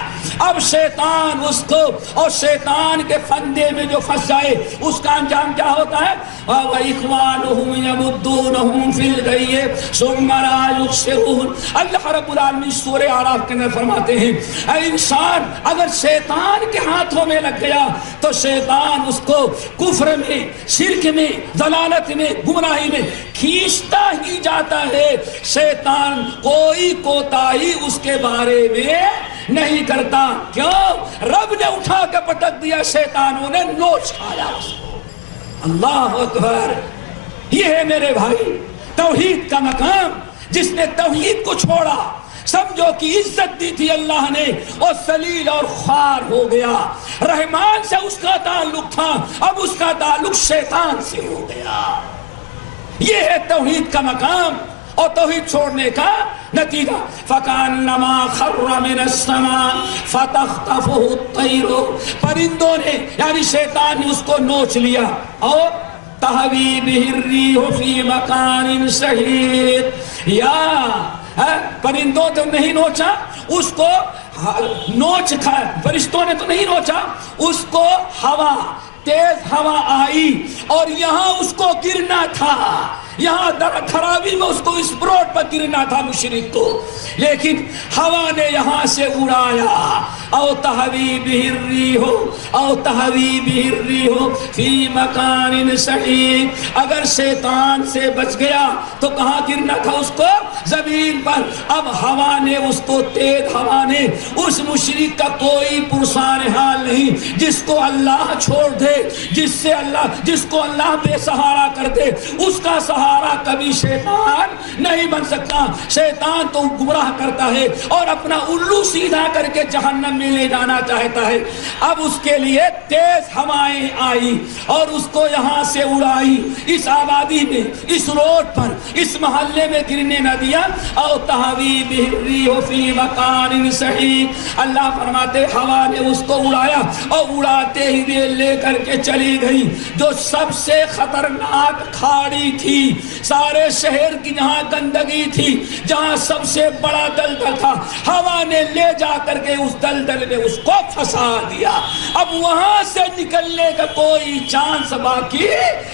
اب شیطان اس کو، اور شیطان کے فندے میں جو پھنس جائے اس کا انجام کیا ہوتا ہے؟ وَإِخْوَانُهُمْ يَمُدُّونَهُمْ فِي الْغَيِّ ثُمَّ لَا يُقْصِرُونَ۔ اللہ رب العالمین سورہ اعراف کے اندر فرماتے ہیں اے انسان اگر شیطان کے ہاتھوں میں لگ گیا تو شیطان اس کو کفر میں، شرک میں، ضلالت میں، گمراہی میں کھینچتا ہی جاتا ہے۔ شیطان کوئی کوتاہی اس کے بارے میں نہیں کرتا، کیوں؟ رب نے اٹھا کے پٹک دیا، شیطانوں نے نوچ کھایا اس کو، اللہ اکبر۔ یہ ہے میرے بھائی توحید کا مقام، جس نے توحید کو چھوڑا، سمجھو کہ عزت دی تھی اللہ نے، اور ذلیل اور خوار ہو گیا۔ رحمان سے اس کا تعلق تھا، اب اس کا تعلق شیطان سے ہو گیا۔ یہ ہے توحید کا مقام اور توحید چھوڑنے کا نتیجہ۔ فَكَأَنَّمَا خَرَّ مِنَ السَّمَاءِ فَتَخْطَفُهُ الطَّيْرُ، پرندوں نے یعنی شیطان نے اس کو نوچ لیا، اور تَهْوِي بِهِ الرِّيحُ فِي مَكَانٍ سَحِيقٍ، یا پرندوں تو نہیں نوچا اس کو، نوچ کھا، فرشتوں نے تو نہیں نوچا اس کو، ہوا، تیز ہوا آئی اور یہاں اس کو گرنا تھا، یہاں خرابی میں اس کو اس بروڈ پر گرنا تھا مشرک کو، لیکن ہوا نے یہاں سے اڑایا۔ او تہوی بہ الریح، او تہوی بہ الریح فی مکان صحیح، اگر شیطان سے بچ گیا تو کہاں گرنا تھا اس کو؟ زمین پر۔ اب ہوا نے اس کو، تیز ہوا نے اس مشرک کا کوئی پرسان حال نہیں، جس کو اللہ چھوڑ دے، جس کو اللہ بے سہارا کر دے، اس کا سہارا کبھی شیطان نہیں بن سکتا۔ شیطان تو گمراہ کرتا ہے اور اپنا الو سیدھا کر کے جہنم میں لے جانا چاہتا ہے۔ اب اس کے لیے تیز ہوائیں آئی اور اس کو یہاں سے اڑائی، اس آبادی میں، اس روڈ پر، اس محلے میں گرنے نہ دیا۔ او تہوی بہ الریح فی مکان صحیح، اللہ فرماتے ہوا نے اس کو اڑایا اور اڑاتے ہوئے لے کر کے چلی گئی جو سب سے خطرناک کھاڑی تھی، سارے شہر کی جہاں گندگی تھی، جہاں سب سے بڑا دلدل تھا، ہوا نے لے جا کر کے اس دلدل میں اس کو پھنسا دیا۔ اب وہاں سے نکلنے کا کوئی چانس باقی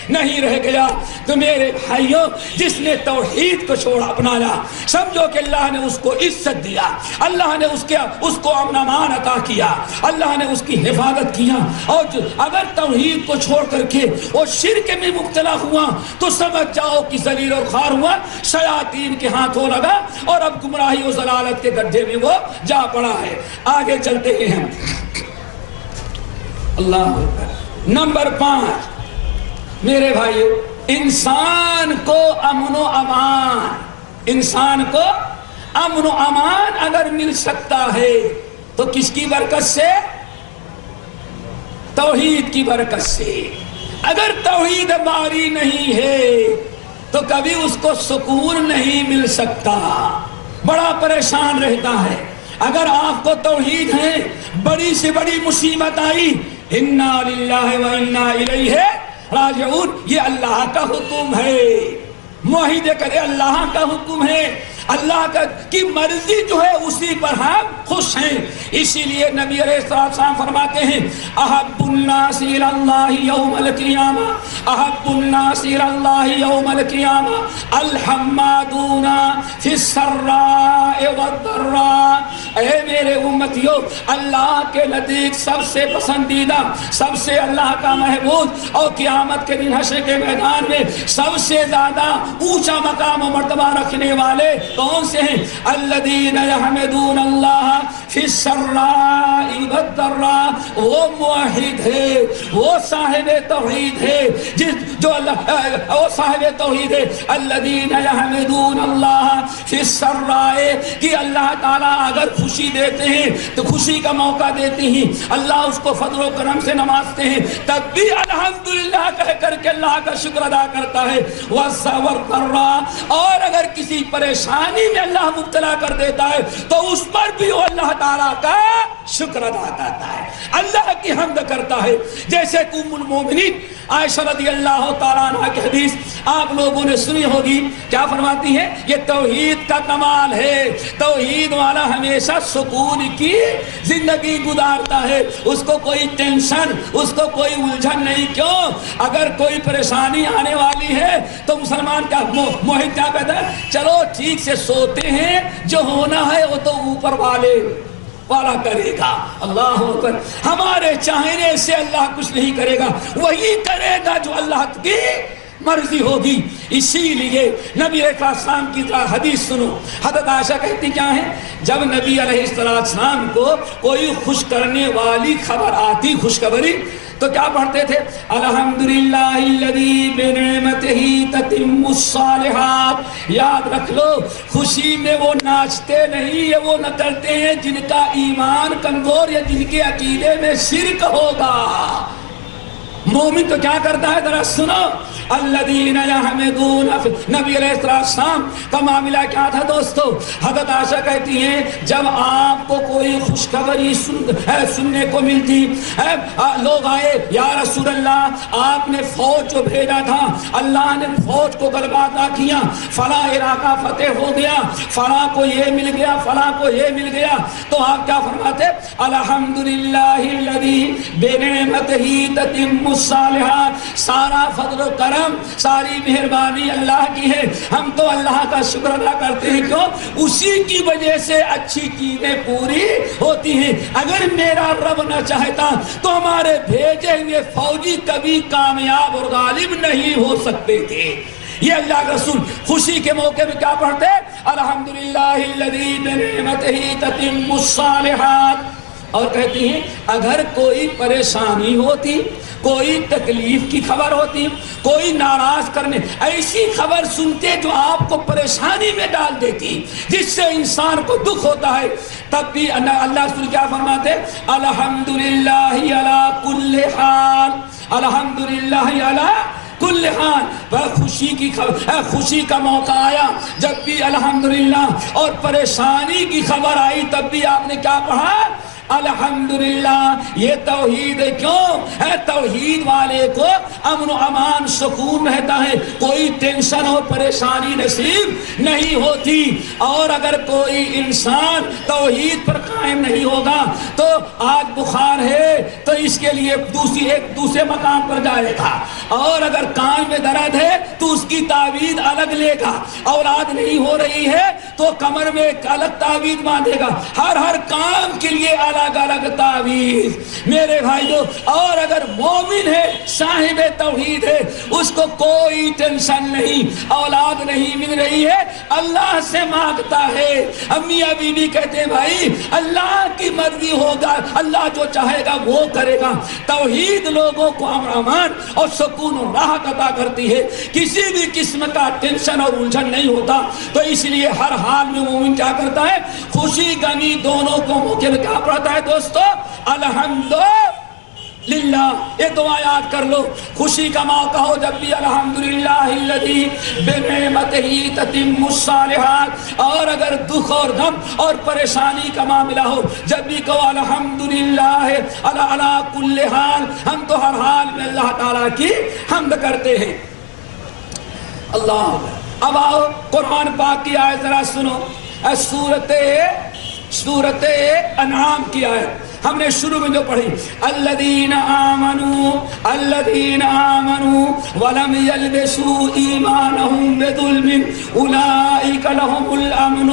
نہیں رہ گیا۔ تو میرے بھائیوں، جس نے توحید کو چھوڑا اپنایا، سمجھو کہ اللہ نے اس کو عزت دیا، اللہ نے اس کو امن امان عطا کیا، اللہ نے اس کی حفاظت کیا۔ اور اگر توحید کو چھوڑ کر کے وہ شرک میں مبتلا ہوا تو سمجھ جاؤ کہ ذلیل اور خوار ہوا، شیاطین کے ہاتھوں لگا اور اب گمراہی و ضلالت کے گڈھے میں وہ جا پڑا ہے۔ آگے چلتے ہیں ہم، اللہ اکبر۔ نمبر 5 میرے بھائیو، انسان کو امن و امان، انسان کو امن و امان اگر مل سکتا ہے تو کس کی برکت سے؟ توحید کی برکت سے۔ اگر توحید باری نہیں ہے تو کبھی اس کو سکون نہیں مل سکتا، بڑا پریشان رہتا ہے۔ اگر آپ کو توحید ہے، بڑی سے بڑی مصیبت آئی، انا للہ و انا الیہ راجعون، یہ اللہ کا حکم ہے، موحد کرے اللہ کا حکم ہے، اللہ کی مرضی جو ہے اسی پر ہم خوش ہیں۔ اسی لیے نبی علیہ السلام فرماتے ہیں احب الناس الی اللہ یوم القیامہ، احب الناس الی اللہ یوم القیامہ الحمادون فی السراء والضراء۔ اے میرے امتیو، اللہ کے نزدیک سب سے پسندیدہ، سب سے اللہ کا محبوب اور قیامت کے دن حشر کے میدان میں سب سے زیادہ اونچا مقام و مرتبہ رکھنے والے کون سے ہیں؟ الذین یحمدون اللہ فی السراء والضراء، وہ موحد ہے، وہ صاحب توحید ہے، جو اللہ وہ صاحب توحید ہے۔ الذین یحمدون اللہ فی السراء، کہ اللہ تعالیٰ اگر خوشی دیتے ہیں تو خوشی کا موقع دیتے ہیں، اللہ اس کو فضل و کرم سے نوازتے ہیں، تب بھی الحمدللہ کہہ کر کے اللہ کا شکر ادا کرتا ہے۔ والضراء، اور اگر کسی پریشانی میں اللہ مبتلا کر دیتا ہے تو اس پر بھی وہ اللہ تعالیٰ کا شکر ادا کرتا ہے، اللہ کی حمد کرتا ہے۔ جیسے کہ ام المومنین عائشہ رضی اللہ تعالیٰ عنہ کی حدیث آپ لوگوں نے سنی ہوگی، کیا فرماتی ہے؟ یہ توحید کا کمال ہے، توحید والا ہمیشہ سکون کی زندگی گزارتا ہے، اس کو کوئی ٹینشن، اس کو کوئی الجھن نہیں۔ کیوں؟ اگر کوئی پریشانی آنے والی ہے تو مسلمان کیا موحد کیا کہتا ہے؟ چلو ٹھیک سے سوتے ہیں، جو ہونا ہے وہ تو اوپر والے والا کرے گا۔ اللہ اکبر، ہمارے چاہنے سے اللہ کچھ نہیں کرے گا، وہی کرے گا جو اللہ کی مرضی ہوگی۔ اسی لیے نبی علیہ السلام کی حدیث سنو، حضرت عائشہ کہتی کیا ہے؟ جب نبی علیہ السلام کو کوئی خوش کرنے والی خبر آتی، خوشخبری، تو کیا پڑھتے تھے؟ الحمدللہ الذی بنعمتہ تتم الصالحات۔ یاد رکھ لو، خوشی میں وہ ناچتے نہیں، یہ وہ نہ کرتے ہیں جن کا ایمان کمزور یا جن کے عقیدے میں شرک ہوگا۔ مومن تو کیا کرتا ہے؟ ذرا سنو، الذین یحمدون، نبی علیہ السلام کا معاملہ کیا تھا دوستو؟ حضرت عائشہ کہتی ہیں جب آپ کو کوئی خوشخبری سننے کو ملتی، لوگ آئے، یا رسول اللہ آپ نے فوج جو بھیجا تھا، اللہ نے فوج کو غلبہ عطا کیا، فلاں علاقہ فتح ہو گیا، فلاں کو یہ مل گیا، فلاں کو یہ مل گیا، تو آپ کیا فرماتے؟ الحمدللہ الذی بنعمتہ تتم الصالحات۔ سارا فضل و کرم، ساری مہربانی اللہ کی ہے، ہم تو اللہ کا شکر ادا کرتے ہیں۔ کیوں؟ اسی کی وجہ سے اچھی چیزیں پوری ہوتی ہیں۔ اگر میرا رب نہ چاہتا تو ہمارے بھیجے ہوئے فوجی کبھی کامیاب اور غالب نہیں ہو سکتے تھے۔ یہ اللہ کے رسول خوشی کے موقع میں کیا پڑھتے؟ الحمدللہ الذی بنعمتہ تتم الصالحات۔ اور کہتی ہیں اگر کوئی پریشانی ہوتی، کوئی تکلیف کی خبر ہوتی، کوئی ناراض کرنے، ایسی خبر سنتے جو آپ کو پریشانی میں ڈال دیتی، جس سے انسان کو دکھ ہوتا ہے، تب بھی اللہ رسول کیا فرماتے؟ الحمدللہ علی کل حال، الحمدللہ علی کل حال۔ خوشی کی خبر، خوشی کا موقع آیا جب بھی الحمدللہ، اور پریشانی کی خبر آئی تب بھی آپ نے کیا پڑھا؟ الحمدللہ۔ یہ توحید ہے۔ کیوں ہے؟ توحید والے کو امن و امان، سکون رہتا ہے، کوئی ٹینشن اور پریشانی نصیب نہیں ہوتی۔ اور اگر کوئی انسان توحید پر قائم نہیں ہوگا تو آج بخار ہے تو اس کے لیے ایک دوسرے مقام پر جائے گا، اور اگر کان میں درد ہے تو اس کی تعویذ الگ لے گا، اولاد نہیں ہو رہی ہے تو کمر میں ایک الگ تعویذ باندھے گا، ہر کام کے لیے الگ الگ تعویذ۔ میرے بھائیو، اور اگر مومن ہے، صاحب توحید ہے، اس کو کوئی ٹینشن نہیں، اولاد نہیں مل رہی ہے، اللہ سے مانگتا ہے۔ امیاں بیوی کہتے ہیں بھائی اللہ کی مرضی ہوگا، اللہ جو چاہے گا وہ کرے گا۔ توحید لوگوں کو امن امان اور سکون و راحت عطا کرتی ہے، کسی بھی قسم کا ٹینشن اور الجھن نہیں ہوتا۔ تو اس لیے ہر حال میں مومن کیا کرتا ہے؟ خوشی غمی دونوں کو موقع میں کیا پڑھتا ہے دوستو؟ للہ، یہ دعا یاد کر لو. خوشی کا موقع ہو جب بھی الحمدللہ الذی بنعمتہ تتم الصالحات، اور اگر دکھ اور غم اور پریشانی کا معاملہ ہو جب بھی کہو الحمدللہ علی کل حال. ہم تو ہر حال میں اللہ تعالیٰ کی حمد کرتے ہیں. اللہ. اب آؤ قرآن پاک کی آیت ذرا سنو. سورت انعام کی آیت ہم نے شروع میں جو پڑھی، الذین آمنوا ولم یلبسوا ایمانہم بظلم اولئک لہم الامن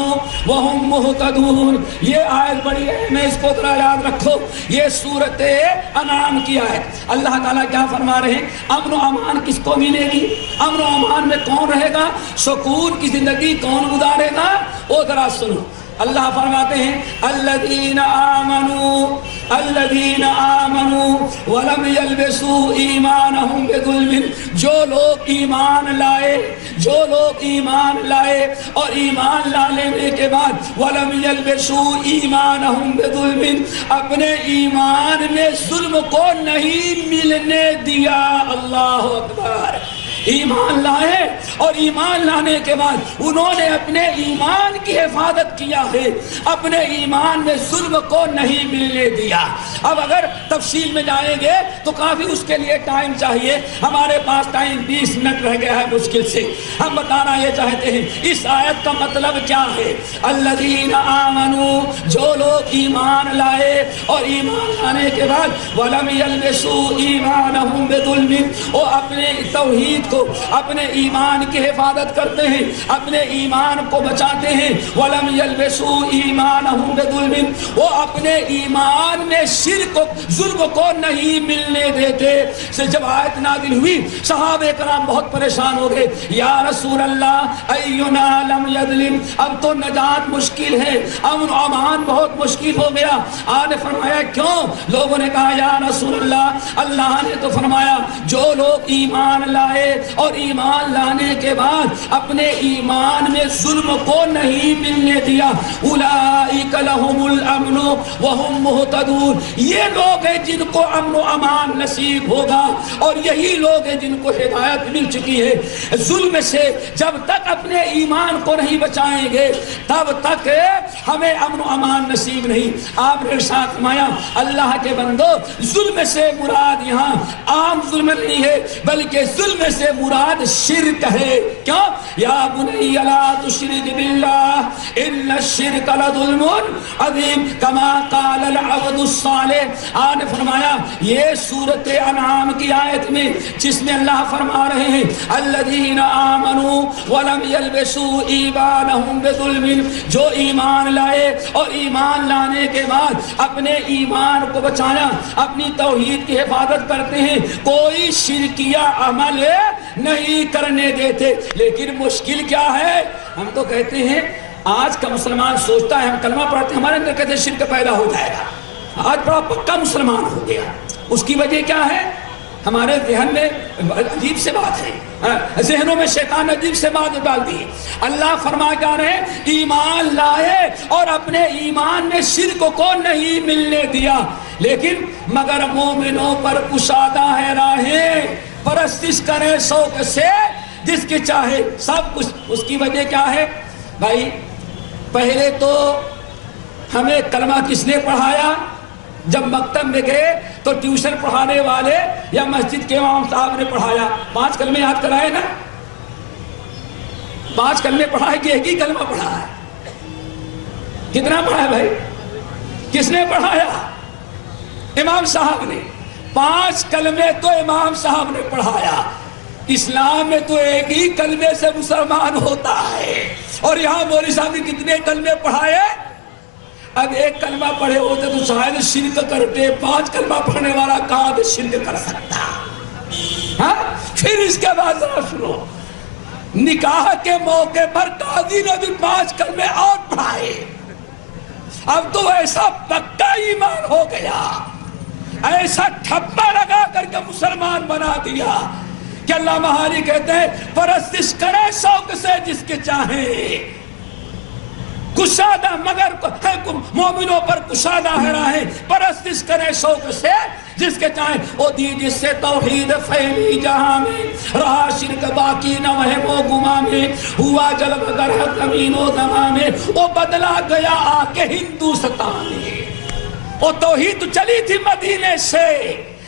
وہم مہتدون. یہ آیت بڑی اہم ہے، اس کو ذرا یاد رکھو. یہ سورت انعام کی آیت. اللہ تعالیٰ کیا فرما رہے ہیں؟ امن و امان کس کو ملے گی؟ امن و امان میں کون رہے گا؟ سکون کی زندگی کون گزارے گا؟ وہ ذرا سنو. اللہ فرماتے ہیں الذین آمنوا ولم یلبسوا ایمانہم بظلم. جو لوگ ایمان لائے اور ایمان لانے کے بعد ولم یلبسوا ایمانہم بظلم، اپنے ایمان میں ظلم کو نہیں ملنے دیا. اللہ اکبر. ایمان لائے اور ایمان لانے کے بعد انہوں نے اپنے ایمان کی حفاظت کیا ہے، اپنے ایمان میں ظلم کو نہیں ملنے دیا. اب اگر تفصیل میں جائیں گے تو کافی اس کے لیے ٹائم چاہیے. ہمارے پاس ٹائم 20 منٹ رہ گیا ہے مشکل سے. ہم بتانا یہ چاہتے ہیں اس آیت کا مطلب کیا ہے. الذین آمنوا، جو لوگ ایمان لائے اور ایمان لانے کے بعد ولم یلبسوا ایمانہم بظلم، وہ اپنے توحید کو، اپنے ایمان کی حفاظت کرتے ہیں، اپنے ایمان کو بچاتے ہیں. ولم یلبسوا ایمانہم بظلم، وہ اپنے ایمان میں شرک ظلم کو نہیں ملنے دیتے. سے جب آیت نازل ہوئی صحابہ کرام بہت پریشان ہو گئے. یا رسول اللہ اینا لم یظلم، اب تو نجات مشکل ہے، امن و امان بہت مشکل ہو گیا. آپ نے فرمایا کیوں؟ لوگوں نے کہا یا رسول اللہ، اللہ نے تو فرمایا جو لوگ ایمان لائے اور ایمان لانے کے بعد اپنے ایمان میں ظلم کو نہیں ملنے دیا، اولئک لہم الامن وہم مہتدون. یہ لوگ ہیں جن کو امن و امان نصیب ہوگا، اور یہی لوگ ہیں جن کو ہدایت مل چکی ہے. ظلم سے جب تک اپنے ایمان کو نہیں بچائیں گے تب تک ہمیں امن و امان نصیب نہیں. آپ نے ارشاد فرمایا اللہ کے بندو، ظلم سے مراد یہاں عام ظلم نہیں ہے بلکہ ظلم سے مراد شرک ہے. کیوں؟ یا بنی لا تشرک باللہ ان الشرک لظلم عظیم کما قال العبد الصالح. آپ نے فرمایا یہ سورت انعام کی آیت میں جس میں اللہ فرما رہے ہیں الذین آمنوا ولم یلبسوا ایمانہم بظلم، جو ایمان لائے اور ایمان لانے کے بعد اپنے ایمان کو بچایا، اپنی توحید کی حفاظت کرتے ہیں، کوئی شرکیہ عمل نہیں کرنے دیتے. لیکن مشکل کیا ہے؟ ہم تو کہتے ہیں آج کا مسلمان سوچتا ہے ہم کلمہ پڑھتے ہمارے اندر کہتے ہیں شرک پیدا ہو جائے گا. آج بڑا پکا مسلمان ہو گیا. اس کی وجہ کیا ہے؟ ہمارے ذہن میں عجیب سے بات ہے، ذہنوں میں شیطان عجیب سے بات ڈال دی. اللہ فرما کیا رہے ایمان لائے اور اپنے ایمان میں شرک کو نہیں ملنے دیا، لیکن مگر مومنوں پر کشادہ ہے راہیں، پرستش کرے شوق سے جس کی چاہے سب کچھ. اس کی وجہ کیا ہے بھائی؟ پہلے تو ہمیں کلمہ کس نے پڑھایا؟ جب مکتب میں گئے تو ٹیوشن پڑھانے والے یا مسجد کے امام صاحب نے پڑھایا. 5 کلمے یاد کرائے نا، 5 کلمے پڑھائے کہ ایک ہی کلمہ پڑھا ہے؟ کتنا پڑھا ہے بھائی؟ کس نے پڑھایا؟ امام صاحب نے. 5 کلمے تو امام صاحب نے پڑھایا. اسلام میں تو ایک ہی کلمے سے مسلمان ہوتا ہے، اور یہاں مولوی صاحب نے کتنے کلمے پڑھائے؟ اب ایک کلمہ پڑھے ہوتے تو شاید شرک کرتے. 5 کلمہ پڑھنے والا کہاں سے شرک کر سکتا؟ ہاں. پھر اس کے بعد ذرا سنو، نکاح کے موقع پر قاضی نے بھی 5 کلمے اور پڑھائے. اب تو ایسا پکا ایمان ہو گیا، ایسا ٹھپا لگا کر کے مسلمان بنا دیا کہ اللہ مہاری کہتے ہیں پرستش کرے شوق سے جس کے چاہے، کشادہ مگر مومنوں پر کشادہ ہے راہیں پرستش کرے شوق سے جس کے چاہیں او دی جس سے توحید پھیلی جہاں میں رہا شرک باقی نہ وہم و گما میں ہوا جلب گرہ زمین و زمان میں او بدلا گیا آ کے ہندوستان میں او توحید چلی تھی مدینے سے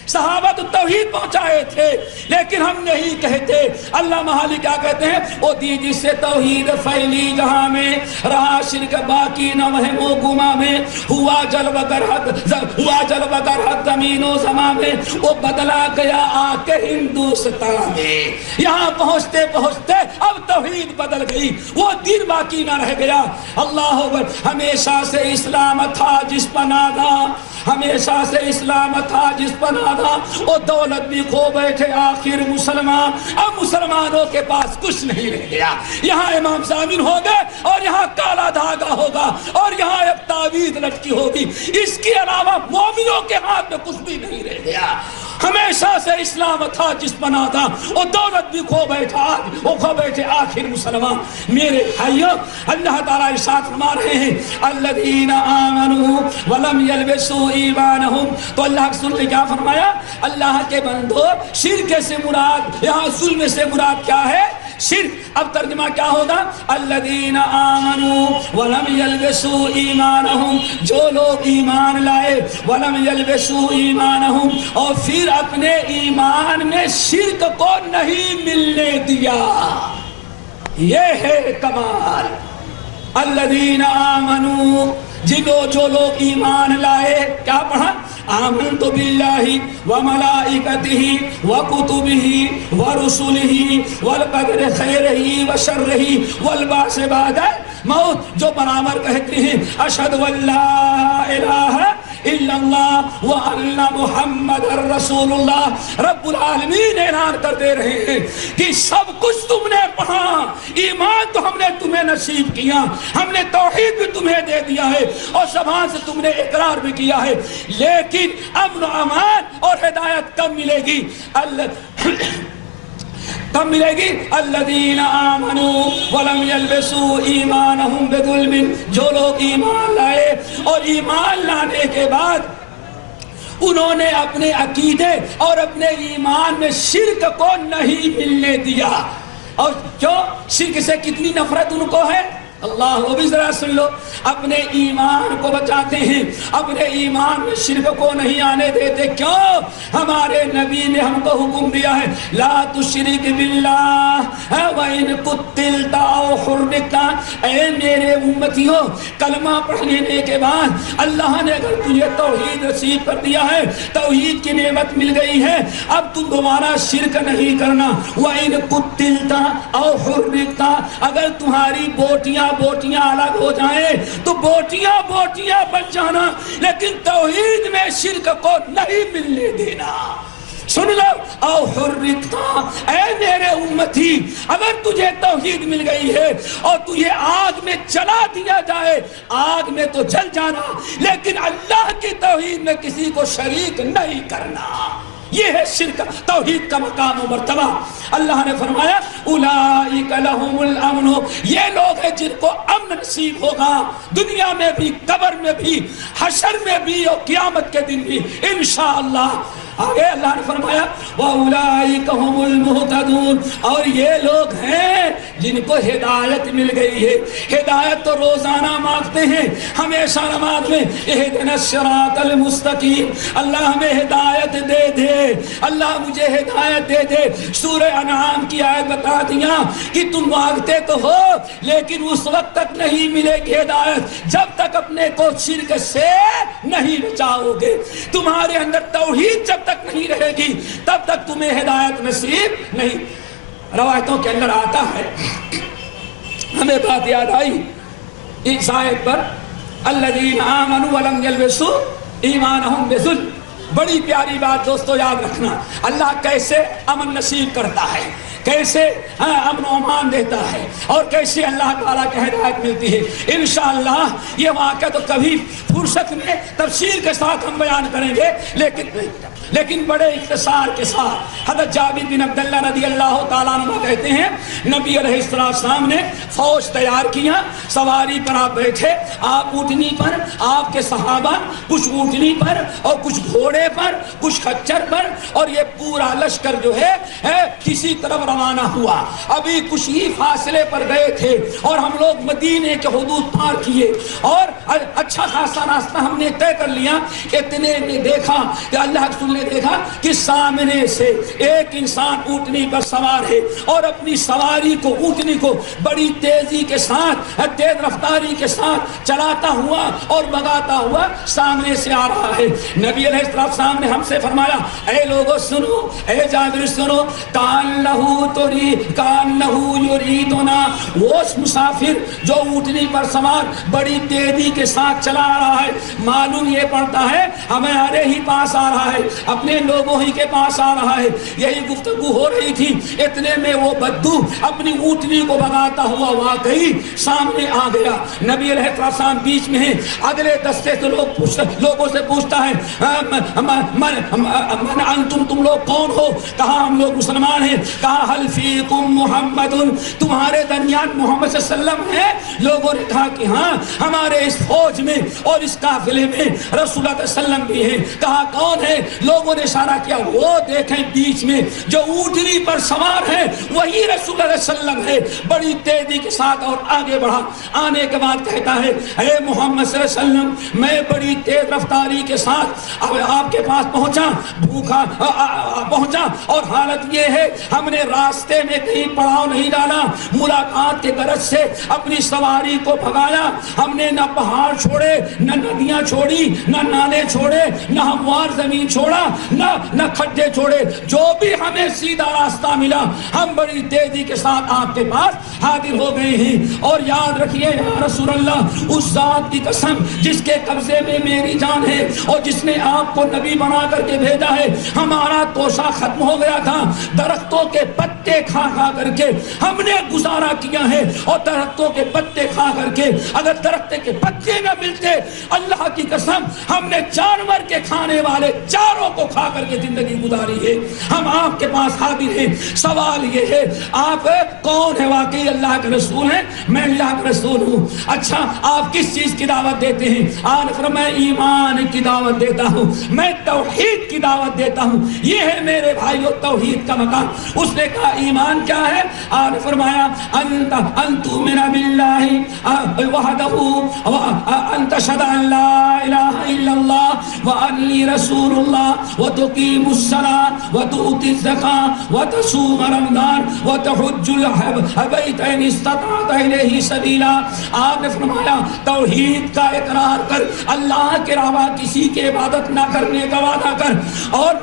صحابہ تو توحید پہنچائے تھے لیکن ہم نہیں کہتے اللہ محالی کیا کہتے ہیں او دی جس سے توحید پھیلی جہاں میں رہا شرک باقی نہ وہم و گما میں ہوا جلوہ گرہت زمین و زمان میں وہ بدلا گیا آ کے ہندوستان میں یہاں پہنچتے پہنچتے اب توحید بدل گئی وہ دین باقی نہ رہ گیا اللہ اکبر ہمیشہ سے اسلام تھا جس پر نادا ہمیشہ سے اسلام تھا جس پر نادا وہ دولت بھی کھو بیٹھے آخر مسلمان اب مسلمانوں کے پاس کچھ نہیں رہ گیا یہاں امام ضامن ہو گئے اور یہاں کالا دھاگا ہوگا اور یہاں ایک تعویذ لٹکی ہوگی اس کے علاوہ مومنوں کے ہاتھ میں کچھ بھی نہیں رہ گیا ہمیشہ سے اسلام تھا جس بنا تھا وہ دولت بھی کھو بیٹھا وہ کھو بیٹھے آخر مسلمان میرے بھائیوں اللہ تعالیٰ ارشاد فرما رہے ہیں الذین آمنوا ولم یلبسوا ایمانہم تو اللہ رسول نے کیا فرمایا اللہ کے بندو شرک سے مراد یہاں ظلم سے مراد کیا ہے شرک اب ترجمہ کیا ہوگا الذین آمنوا ولم یلبسوا ایمانہم جو لوگ ایمان لائے ولم یلبسوا ایمانہم اور پھر اپنے ایمان میں شرک کو نہیں ملنے دیا یہ ہے کمال الذین آمنوا جو لوگ ایمان لائے کیا پڑھا آمنت باللہ وملائکتہ وکتبہ ورسلہ والقدر خیرہ وشرہ والبعث بعد الموت جو برابر کہتے ہیں اشہد ان لا الہ الا اللہ وان محمد رسول اللہ رب العالمین اعلان کر دے رہے ہیں کہ سب کچھ تم نے پڑھا ایمان تو ہم نے تمہیں نصیب کیا ہم نے توحید بھی تمہیں دے دیا ہے اور زبان سے تم نے اقرار بھی کیا ہے لیکن امن و امان اور ہدایت کب ملے گی کب ملے گی الذین آمنوا ولم یلبسوا ایمانہم بظلم جو لوگ ایمان لائے اور ایمان لانے کے بعد انہوں نے اپنے عقیدے اور اپنے ایمان میں شرک کو نہیں ملنے دیا اور کیوں شرک سے کتنی نفرت ان کو ہے اللہ وہ بھی ذرا سن لو اپنے ایمان کو بچاتے ہیں اپنے ایمان میں شرک کو نہیں آنے دیتے کیوں ہمارے نبی نے ہم کو حکم دیا ہے لا تشرک باللہ وَإِن قُتِّلْتَ أَوْ حُرِّقْتَ اے میرے امتیوں کلمہ پڑھ لینے کے بعد اللہ نے اگر تجھے توحید نصیب کر دیا ہے توحید کی نعمت مل گئی ہے اب تم دوبارہ شرک نہیں کرنا وَإِن قُتِّلْتَ أَوْ حُرِّقْتَ اگر تمہاری بوٹیاں الگ ہو جائیں تو بوٹیاں بن جانا لیکن توحید میں شرک کو نہیں ملنے دینا سن لو او حرکتا اے میرے امتی اگر تجھے توحید مل گئی ہے اور تجھے آگ میں چلا دیا جائے آگ میں تو جل جانا لیکن اللہ کی توحید میں کسی کو شریک نہیں کرنا یہ ہے شرک توحید کا مقام و مرتبہ اللہ نے فرمایا اولئک لہم الامن یہ لوگ ہیں جن کو امن نصیب ہوگا دنیا میں بھی قبر میں بھی حشر میں بھی اور قیامت کے دن بھی انشاءاللہ آگے اللہ نے فرمایا وَأُولَئِكَ هُمُ الْمُهْتَدُونَ اور یہ لوگ ہیں جن کو ہدایت مل گئی ہے ہدایت تو روزانہ مانگتے ہیں ہمیشہ نماز میں اهْدِنَا الصِّرَاطَ الْمُسْتَقِيمَ اللہ ہمیں ہدایت دے دے اللہ مجھے ہدایت دے دے سورہ انعام کی آیت بتا دیا کہ تم مانگتے تو ہو لیکن اس وقت تک نہیں ملے گی ہدایت جب تک اپنے کو شرک سے نہیں بچاؤ گے تمہارے اندر توحید جب تک نہیں رہے گی تب تک تمہیں ہدایت نصیب نہیں روایتوں کے اندر آتا ہے ہمیں بات یاد آئی اس آیت پر الذین آمنوا ولم یلبسوا ایمانہم بظلم بڑی پیاری بات دوستو یاد رکھنا اللہ کیسے امن نصیب کرتا ہے کیسے امن و امان دیتا ہے اور کیسے اللہ تعالیٰ کی ہدایت ملتی ہے. انشاءاللہ یہ واقعہ تو کبھی فرصت میں تفصیل کے ساتھ ہم بیان کریں گے، لیکن بڑے اختصار کے ساتھ حضرت جابر بن عبداللہ رضی اللہ تعالیٰ عنہ کہتے ہیں نبی علیہ السلام نے فوج تیار کیا، سواری پر آپ بیٹھے، آپ اونٹنی پر، آپ کے صحابہ کچھ اونٹنی پر اور کچھ گھوڑے پر، کچھ خچر پر، اور یہ پورا لشکر جو ہے کسی طرف روانہ ہوا. ابھی کچھ ہی فاصلے پر گئے تھے اور ہم لوگ مدینے کے حدود پار کیے اور اچھا خاصا راستہ ہم نے طے کر لیا. اتنے میں دیکھا کہ اللہ رسول نے دیکھا کہ سامنے سے ایک انسان اونٹنی پر سوار ہے اور اپنی سواری کو، اونٹنی کو بڑی تیزی کے ساتھ، تیز رفتاری کے ساتھ چلاتا ہوا اور بگاتا ہوا سامنے سے آ رہا ہے. نبی علیہ السلام نے ہم سے فرمایا اے لوگو سنو، اے جابر سنو، کانہو یریدنا، وہ مسافر جو اونٹنی پر سوار بڑی تیزی کے ساتھ چلا رہا ہے، معلوم یہ پڑتا ہے ہمارے ہی پاس آ رہا ہے، اپنے لوگوں ہی کے پاس آ رہا ہے. یہی گفتگو ہو رہی تھی، اتنے میں وہ بدو اپنی اونٹنی کو بگاتا ہوا واقعی سامنے آ گیا. نبی علیہ السلام بیچ میں ہیں، اگلے دستے سے لوگوں سے پوچھتا ہے من انتم، تم لوگ کون ہو؟ کہا ہم لوگ مسلمان ہیں. کہا حل فیکم محمد، تمہارے درمیان محمد صلی اللہ علیہ وسلم ہے؟ لوگوں نے کہا کہ ہاں ہمارے اس فوج میں اور اس قافلے میں رسول اللہ صلی اللہ علیہ وسلم بھی ہیں. کہا کون ہے؟ لوگوں نے اشارہ کیا، وہ دیکھیں بیچ میں جو اونٹنی پر سوار ہے وہی رسول اللہ صلی اللہ علیہ وسلم ہے. بڑی تیزی کے ساتھ اور آگے بڑھا. آنے کے بعد کہتا ہے اے محمد صلی اللہ علیہ وسلم، میں بڑی تیز رفتاری کے ساتھ اب آپ کے پاس پہنچا، بھوکا پہنچا، اور حالت یہ ہے ہم نے راستے میں کہیں پڑاؤ نہیں ڈالا، ملاقات کے غرض سے اپنی سواری کو بھگایا. ہم نے نہ پہاڑ چھوڑے، نہ ندیاں چھوڑی، نہ نالے چھوڑے، نہ ہموار زمین چھوڑا، نہ کھڈے چھوڑے. جو بھی ہمیں سیدھا راستہ ملا ہم بڑی تیزی کے ساتھ آپ کے پاس حاضر ہو گئے ہیں. اور یاد رکھیے یا رسول اللہ، اس ذات کی قسم جس کے قبضے میں میری جان ہے اور جس نے آپ کو نبی بنا کر کے بھیجا ہے، ہمارا توشہ ختم ہو گیا تھا. درختوں کے پتے کھا کر کے ہم نے گزارا کیا ہے، اور درختوں کے پتے کھا کر کے اگر درخت کے پتے نہ ملتے، اللہ کی قسم ہم نے جانور کے کھانے والے چاروں کو کھا کر کے زندگی گزاری ہے. ہم آپ کے پاس حاضر ہیں. سوال یہ ہے آپ کون ہیں؟ واقعی اللہ کے رسول ہیں. میں اللہ کا رسول ہوں. اچھا آپ کس چیز کی دعوت دیتے ہیں؟ آپ فرمائے ایمان کی دعوت دیتا ہوں، میں توحید کی دعوت دیتا ہوں. یہ ہے میرے بھائیو توحید کا مقام. اس نے کہا ایمان کیا ہے؟ آپ نے فرمایا ان تؤمن باللہ وحدہ وان تشهد ان لا الہ الا اللہ وانی رسول اللہ وتقیم الصلاۃ وتؤتی الزکاۃ وتصوم رمضان وتحج البیت ان استطعت الیہ سبیلا. آپ نے فرمایا توحید کا اقرار کر، اللہ کے علاوہ کسی کی عبادت نہ کرنے کا وعدہ کر، اور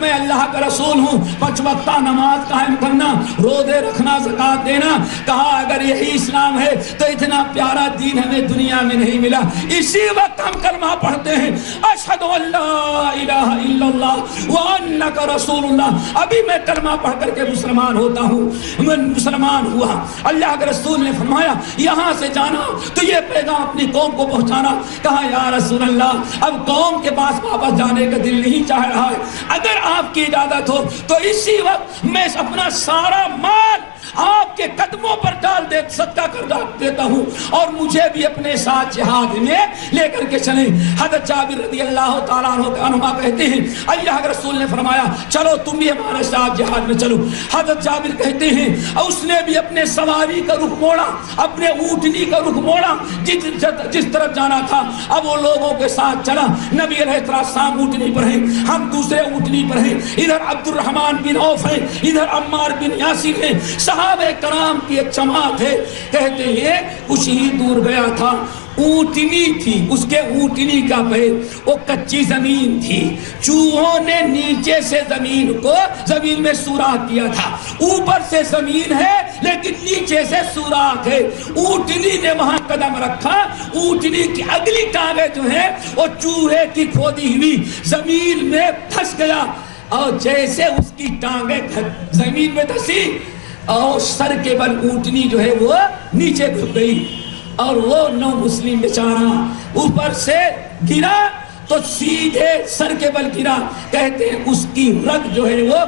میں اللہ کا رسول ہوں. 5 وقتہ نماز قائم کرنا، روزے رکھنا، زکات دینا. کہا اگر یہی اسلام ہے تو اتنا پیارا دین ہمیں دنیا میں نہیں ملا. اسی وقت ہم کلمہ پڑھتے ہیں اشہد ان لا الہ الا اللہ وانک رسول اللہ. ابھی میں کلمہ پڑھ کر کے مسلمان ہوتا ہوں، میں مسلمان ہوا. اللہ کے رسول نے فرمایا یہاں سے جانا تو یہ پیغام اپنی قوم کو پہنچانا. کہا یا رسول اللہ اب قوم کے پاس واپس جانے کا دل نہیں چاہ رہا ہے، اگر آپ کی اجازت ہو تو اسی وقت میں اپنا سارا مال آپ کے قدموں پر ڈال دے صدقہ کر دیتا ہوں، اور مجھے بھی اپنے ساتھ جہاد میں لے کر کے چلیں. حضرت جابر رضی اللہ تعالیٰ عنہ کہتے ہیں اللہ کے رسول نے فرمایا چلو تم بھی ہمارے ساتھ جہاد میں چلو. حضرت جابر کہتے ہیں اس نے بھی اپنے سواری کا رخ موڑا، اپنے اونٹنی کا رخ موڑا جس طرف جانا تھا. اب وہ لوگوں کے ساتھ چلا. نبی علیہ السلام اونٹنی پر ہیں، ہم دوسرے اونٹنی پر ہیں. ادھر عبد الرحمن بن عوف ہیں، ادھر عمار بن یاسر ہیں. صحابہ کرام کی ایک جماعت ہے. کہتے ہیں کچھ ہی دور گیا تھا، اونٹنی تھی، اس کے اونٹنی کا پیر وہ کچی زمین تھی. چوہوں نے نیچے سے زمین میں سوراخ کیا تھا. اوپر سے زمین ہے لیکن نیچے سے سوراخ ہے. اونٹنی نے وہاں قدم رکھا، اونٹنی کی اگلی ٹانگیں جو ہیں وہ چوہے کی کھودی ہوئی زمین میں پھنس گیا، اور جیسے اس کی ٹانگیں زمین میں دھسی اور سر کے بل اونٹنی جو ہے وہ نیچے جھک گئی اور وہ نو مسلم بیچارہ اوپر سے گرا تو سیدھے سر کے بل گرا. کہتے ہیں اس کی رگ جو ہے وہ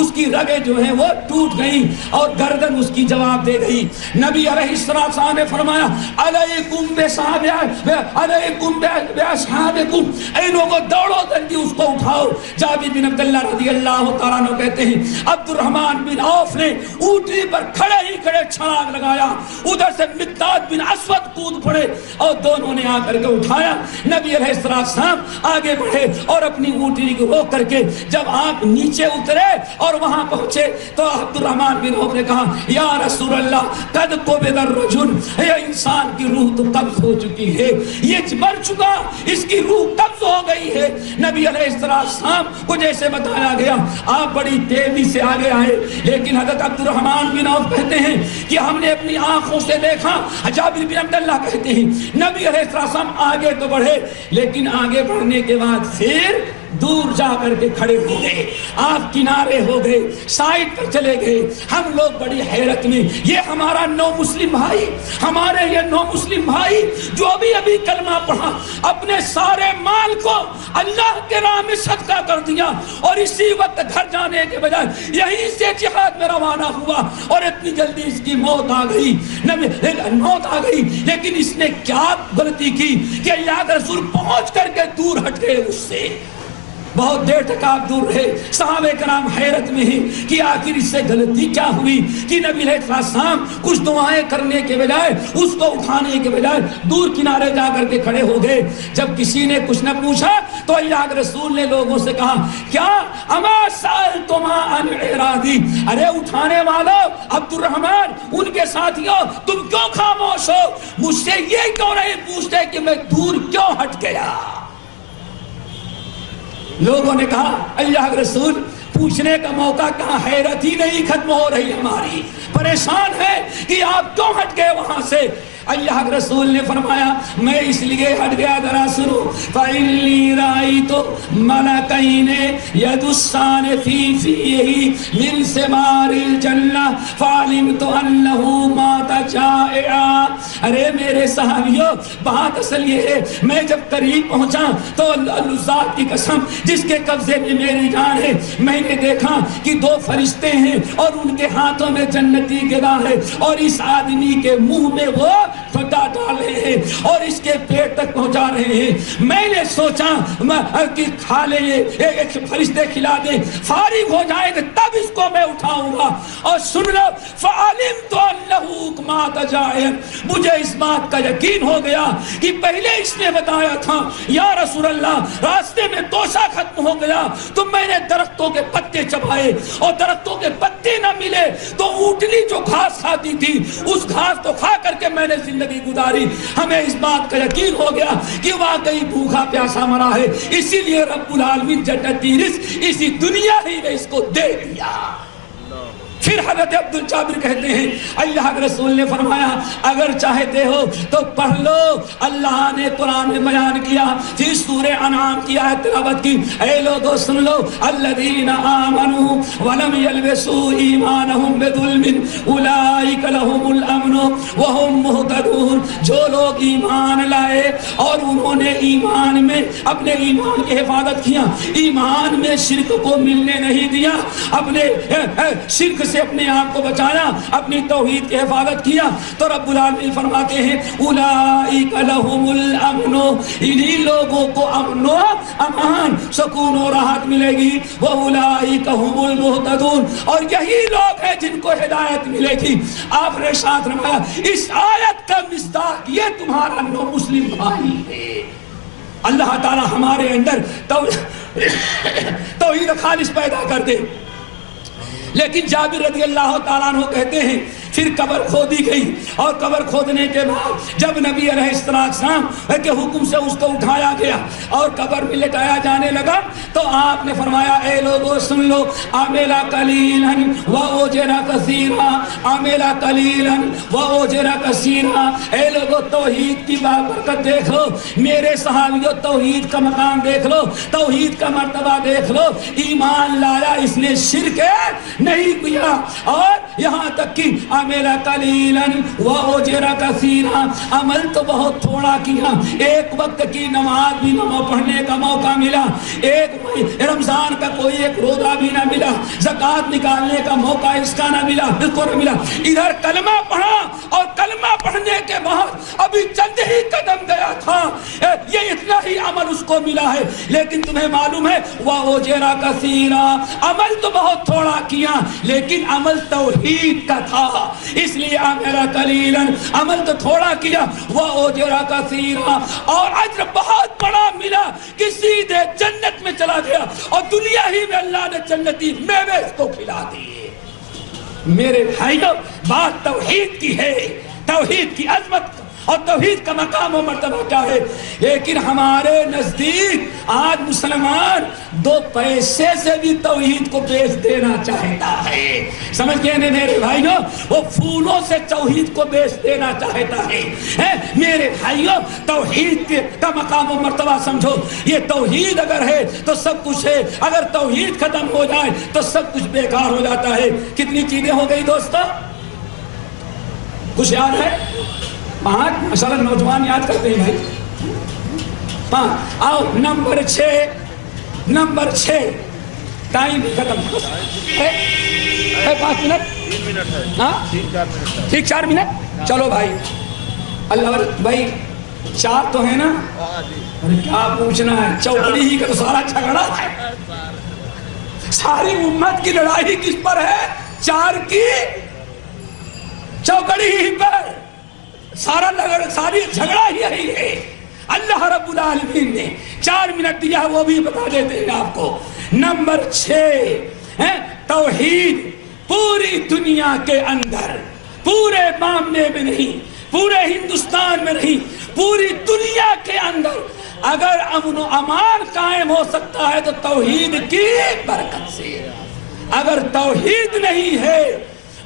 اس کی رگیں جو ہیں وہ ٹوٹ گئی اور گردن اس کی جواب دے گئی. نبی علیہ السلام نے فرمایا علیکم باصحابکم، اے لوگوں دوڑو جلدی اس کو اٹھاؤ. جابر بن عبداللہ رضی اللہ تعالیٰ عنہ کہتے ہیں عبد الرحمن بن عوف نے اونٹنی پر کھڑے ہی کھڑے چھلانگ لگایا. ادھر سے مقداد بن اسود کود پڑے اور دونوں نے آ کر کے اٹھایا. نبی علیہ السلام آگے بڑھے اور اپنی اونٹنی کو روک کر کے جب آپ نیچے اترے اور وہاں پہنچے تو عبد الرحمن بن عوف نے کہا یا رسول اللہ قد قبض الرجل، یہ انسان کی روح تو قبض ہو چکی ہے، یہ مر چکا، اس کی روح قبض ہو گئی ہے. نبی علیہ السلام کو جیسے بتایا گیا آپ بڑی تیزی سے آگے آئے، لیکن حضرت عبد الرحمن بن عوف کہتے ہیں کہ ہم نے اپنی آنکھوں سے دیکھا. جابر بن عبداللہ کہتے ہیں نبی علیہ السلام آگے تو بڑھے لیکن آگے بڑھنے کے بعد پھر دور جا کر کے کھڑے ہو گئے، آپ کنارے ہو گئے، سائڈ پر چلے گئے. ہم لوگ بڑی حیرت میں، یہ ہمارا نو مسلم بھائی، ہمارے یہ نو مسلم بھائی جو ابھی کلمہ پڑھا، اپنے سارے مال کو اللہ کے راہ میں صدقہ کر دیا اور اسی وقت گھر جانے کے بجائے یہیں سے جہاد میں روانہ ہوا اور اتنی جلدی اس کی موت آ گئی. موت آ گئی لیکن اس نے کیا غلطی کی کہ اللہ کے رسول پہنچ کر کے دور ہٹ گئے اس سے. بہت دیر تک آپ دور رہے. صحابہ کرام حیرت میں ہیں کہ آخر اس سے غلطی کیا ہوئی کہ نبی علیہ السلام کچھ دعائیں کرنے کے بجائے اس کو اٹھانے کے بجائے دور کنارے جا کر کے کھڑے ہو گئے. جب کسی نے کچھ نہ پوچھا تو اللہ کے رسول نے لوگوں سے کہا کیا اما سألتم عن اعراضی، ارے اٹھانے والوں عبد الرحمن ان کے ساتھیوں تم کیوں خاموش ہو؟ مجھ سے یہ کیوں نہیں پوچھتے کہ میں دور کیوں ہٹ گیا؟ لوگوں نے کہا اللہ کے رسول پوچھنے کا موقع کہاں، حیرت ہی نہیں ختم ہو رہی ہماری، پریشان ہے کہ آپ کیوں ہٹ گئے وہاں سے. اللہ کے رسول نے فرمایا میں اس لیے ہٹ گیا، ذرا سنو. فَإِنِّي رَأَيْتُ مَلَكَيْنِ يَدُسَّانِ فِي فِيهِ مِنْ ثِمَارِ الْجَنَّةِ فَعَلِمْتُ أَنَّهُ مَاتَ جَائِعًا. ارے میرے صحابیوں بات اصل یہ ہے، میں جب قریب پہنچا تو اللہ ذات کی قسم جس کے قبضے میں میری جان ہے، میں نے دیکھا کہ دو فرشتے ہیں اور ان کے ہاتھوں میں جنتی غذا ہے اور اس آدمی کے منہ میں وہ پھٹا ڈال رہے ہیں اور اس کے پیٹ تک پہنچا رہے ہیں. میں نے سوچا کہ کھا لیں، ایک فرشتے کھلا دیں، فارغ ہو جائیں گے تب اس کو میں اٹھاؤں گا. اور سن لو فعلمت انہ مات جائعا، مجھے اس بات کا یقین ہو گیا کہ پہلے اس نے بتایا تھا یا رسول اللہ راستے میں توشہ ختم ہو گیا تو میں نے درختوں کے پتے چبائے اور درختوں کے پتے نہ ملے تو اونٹنی جو گھاس کھاتی تھی اس گھاس تو کھا کر کے میں نے زندگی گزاری. ہمیں اس بات کا یقین ہو گیا کہ واقعی بھوکا پیاسا مرا ہے، اسی لیے رب العالمین جنتی رزق اسی دنیا ہی میں اس کو دے دیا. پھر حضرت عبد الجابر کہتے ہیں اللہ کے رسول نے فرمایا اگر چاہتے ہو تو پڑھ لو. اللہ نے قرآن میں بیان کیا، پھر سورہ انعام کی آیت تلاوت کی، اے لوگو سن لو الذین آمنوا ولم یلبسوا ایمانہم بظلم اولئک لہم الامن وہم مہتدون. جو لوگ ایمان لائے اور انہوں نے ایمان میں اپنے ایمان کی حفاظت کیا، ایمان میں شرک کو ملنے نہیں دیا، اپنے شرک سے اپنے آپ کو بچایا، اپنی توحید کی حفاظت کیا، تو رب العالمین فرماتے ہیں اولئک لہم الامن، انہی لوگوں کو امن و امان، سکون و راحت ملے گی. واولئک هم المہتدون، اور یہی لوگ ہیں جن کو ہدایت ملے گی. آپ نے ساتھ فرمایا اس آیت کا مصداق یہ تمہارا نو مسلم بھائی ہے. اللہ تعالی ہمارے اندر توحید خالص پیدا کر دے. لیکن جابر رضی اللہ تعالیٰ عنہ کہتے ہیں پھر قبر کھودی گئی اور قبر کھودنے کے بعد جب نبی علیہ السلام کے حکم سے اس کو اٹھایا گیا اور قبر میں لٹایا جانے لگا تو آپ نے فرمایا اے لوگوں سن لو عمل قلیلا واجر کثیرا عمل قلیلا واجر کثیرا، اے لوگوں توحید کی برکت دیکھ لو، میرے صحابیوں توحید کا مقام دیکھ لو، توحید کا مرتبہ دیکھ لو، ایمان لایا اس نے شرک نہیں کیا، اور یہاں تک کہ عمل قلیلا واجر کثیرا، عمل تو بہت تھوڑا کیا، ایک وقت کی نماز بھی نہ پڑھنے کا موقع ملا، ایک رمضان کا کوئی ایک روزہ بھی نہ ملا، زکوٰۃ نکالنے کا موقع اس کا نہ ملا، اس کو نہ ملا، ادھر کلمہ پڑھا اور کلمہ پڑھنے کے بعد ابھی چند ہی قدم گیا تھا، یہ اتنا ہی عمل اس کو ملا ہے، لیکن تمہیں معلوم ہے وَأُجِرَ كَثِيرًا، عمل تو بہت تھوڑا کیا لیکن عمل توحید کا تھا، اس لیے عمل قلیلا، عمل تو تھوڑا کیا وَأُجِرَ كَثِيرًا، اور اجر بہت بڑا ملا کہ سیدھے جنت میں چلا گیا اور دنیا ہی میں اللہ نے جنتی میوے اس کو کھلا دیے۔ میرے بھائیوں بات توحید کی ہے، توحید کی عظمت اور توحید کا مقام و مرتبہ کیا ہے، لیکن ہمارے نزدیک آج مسلمان 2 پیسے سے بھی توحید کو بیچ دینا چاہتا ہے، سمجھ گئے نا میرے بھائیوں، وہ پھولوں سے توحید کو بیچ دینا چاہتا ہے۔ میرے بھائیوں توحید کا مقام و مرتبہ سمجھو، یہ توحید اگر ہے تو سب کچھ ہے، اگر توحید ختم ہو جائے تو سب کچھ بیکار ہو جاتا ہے۔ کتنی چیزیں ہو گئی دوستو، کچھ یاد ہے؟ 5 ماشاءاللہ نوجوان یاد کرتے ہیں بھائی، 5 آؤ نمبر 6 ٹائم ختم ہے 5 منٹ، 3 منٹ ہے، ہاں 3-4 منٹ ہے، ٹھیک 4 منٹ، چلو بھائی اللہ بھائی 4 تو ہے نا، ارے کیا پوچھنا ہے، چوکڑی ہی کا تو سارا جھگڑا ہے، ساری امت کی لڑائی کس پر ہے؟ 4 کی چوکڑی ہی پر، ساری جھگڑا یہی ہے۔ اللہ رب العالمین نے 4 منٹ دیا، وہ بھی بتا دیتے ہیں آپ کو۔ نمبر 6 توحید پوری دنیا کے اندر، پورے معاملے میں نہیں، پورے ہندوستان میں نہیں، پوری دنیا کے اندر اگر امن و امان قائم ہو سکتا ہے تو توحید کی برکت سے۔ اگر توحید نہیں ہے،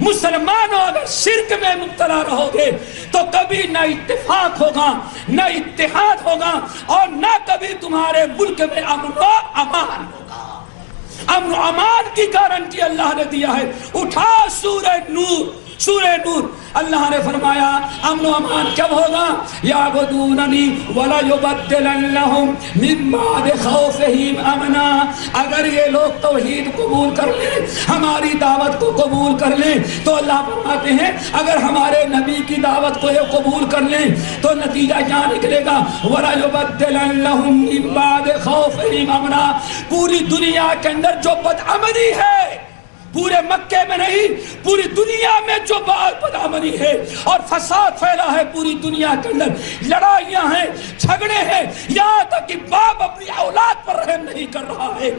مسلمانوں اگر شرک میں مبتلا رہو گے تو کبھی نہ اتفاق ہوگا، نہ اتحاد ہوگا، اور نہ کبھی تمہارے ملک میں امن و امان ہوگا۔ امن و امان کی گارنٹی اللہ نے دیا ہے، اٹھا سورہ نور اللہ نے فرمایا امن و امان کب ہوگا؟ یعبدوننی ولا یبدلنہم من بعد خوفہم امنا، اگر یہ لوگ توحید قبول کر لیں، ہماری دعوت کو قبول کر لیں تو اللہ فرماتے ہیں اگر ہمارے نبی کی دعوت کو یہ قبول کر لیں تو نتیجہ کیا نکلے گا؟ ولا یبدلنہم من بعد خوفہم امنا، پوری دنیا کے اندر جو بدعملی ہے، پورے مکے میں نہیں پوری دنیا میں جو بدعملی ہے اور فساد پھیلا ہے، پوری دنیا کے اندر لڑائیاں ہیں، جھگڑے ہیں، یہاں تک کہ باپ اپنی اولاد پر رحم نہیں کر رہا ہے،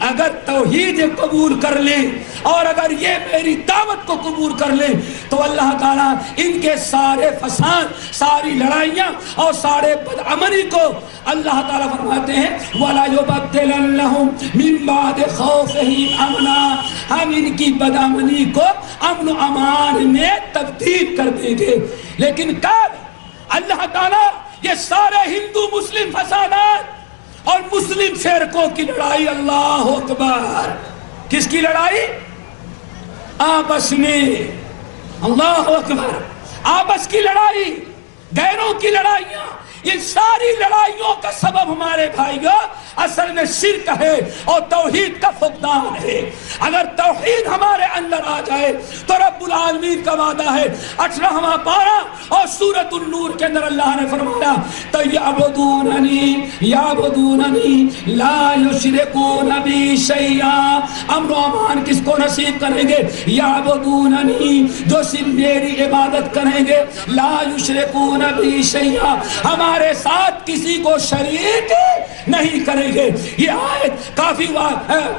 اگر توحید قبول کر لیں اور اگر یہ میری دعوت کو قبول کر لیں تو اللہ تعالیٰ ان کے سارے فساد، ساری لڑائیاں اور سارے بدعملی کو اللہ تعالیٰ فرماتے ہیں وَلَا يُبَدِّلَنَّهُمْ مِن بَعْدِ خَوْفِهِمْ أَمْنًا، ہم ان کی بدعملی کو امن و امان میں تبدیل کر دیں گے۔ لیکن کب؟ اللہ تعالیٰ یہ سارے ہندو مسلم فسادات اور مسلم فرقوں کی لڑائی، اللہ اکبر، کس کی لڑائی؟ آپس میں، اللہ اکبر، آپس کی لڑائی، غیروں کی لڑائیاں، یہ ساری لڑائیوں کا سبب ہمارے بھائیوں اصل میں شرک ہے اور توحید کا فقدان ہے۔ اگر توحید ہمارے اندر آ جائے تو رب العالمین کا وعدہ ہے 18واں پارہ اور سورۃ النور کے اندر اللہ نے فرمایا تو یعبدوننی لا یشرکون بی شیئا، امن و امان کس کو نصیب کریں گے؟ یعبدوننی، جو صرف میری عبادت کریں گے، لا یشرکون بی شیئا، ہمارے ساتھ کسی کو شریک نہیں کریں گے۔ یہ آیت کافی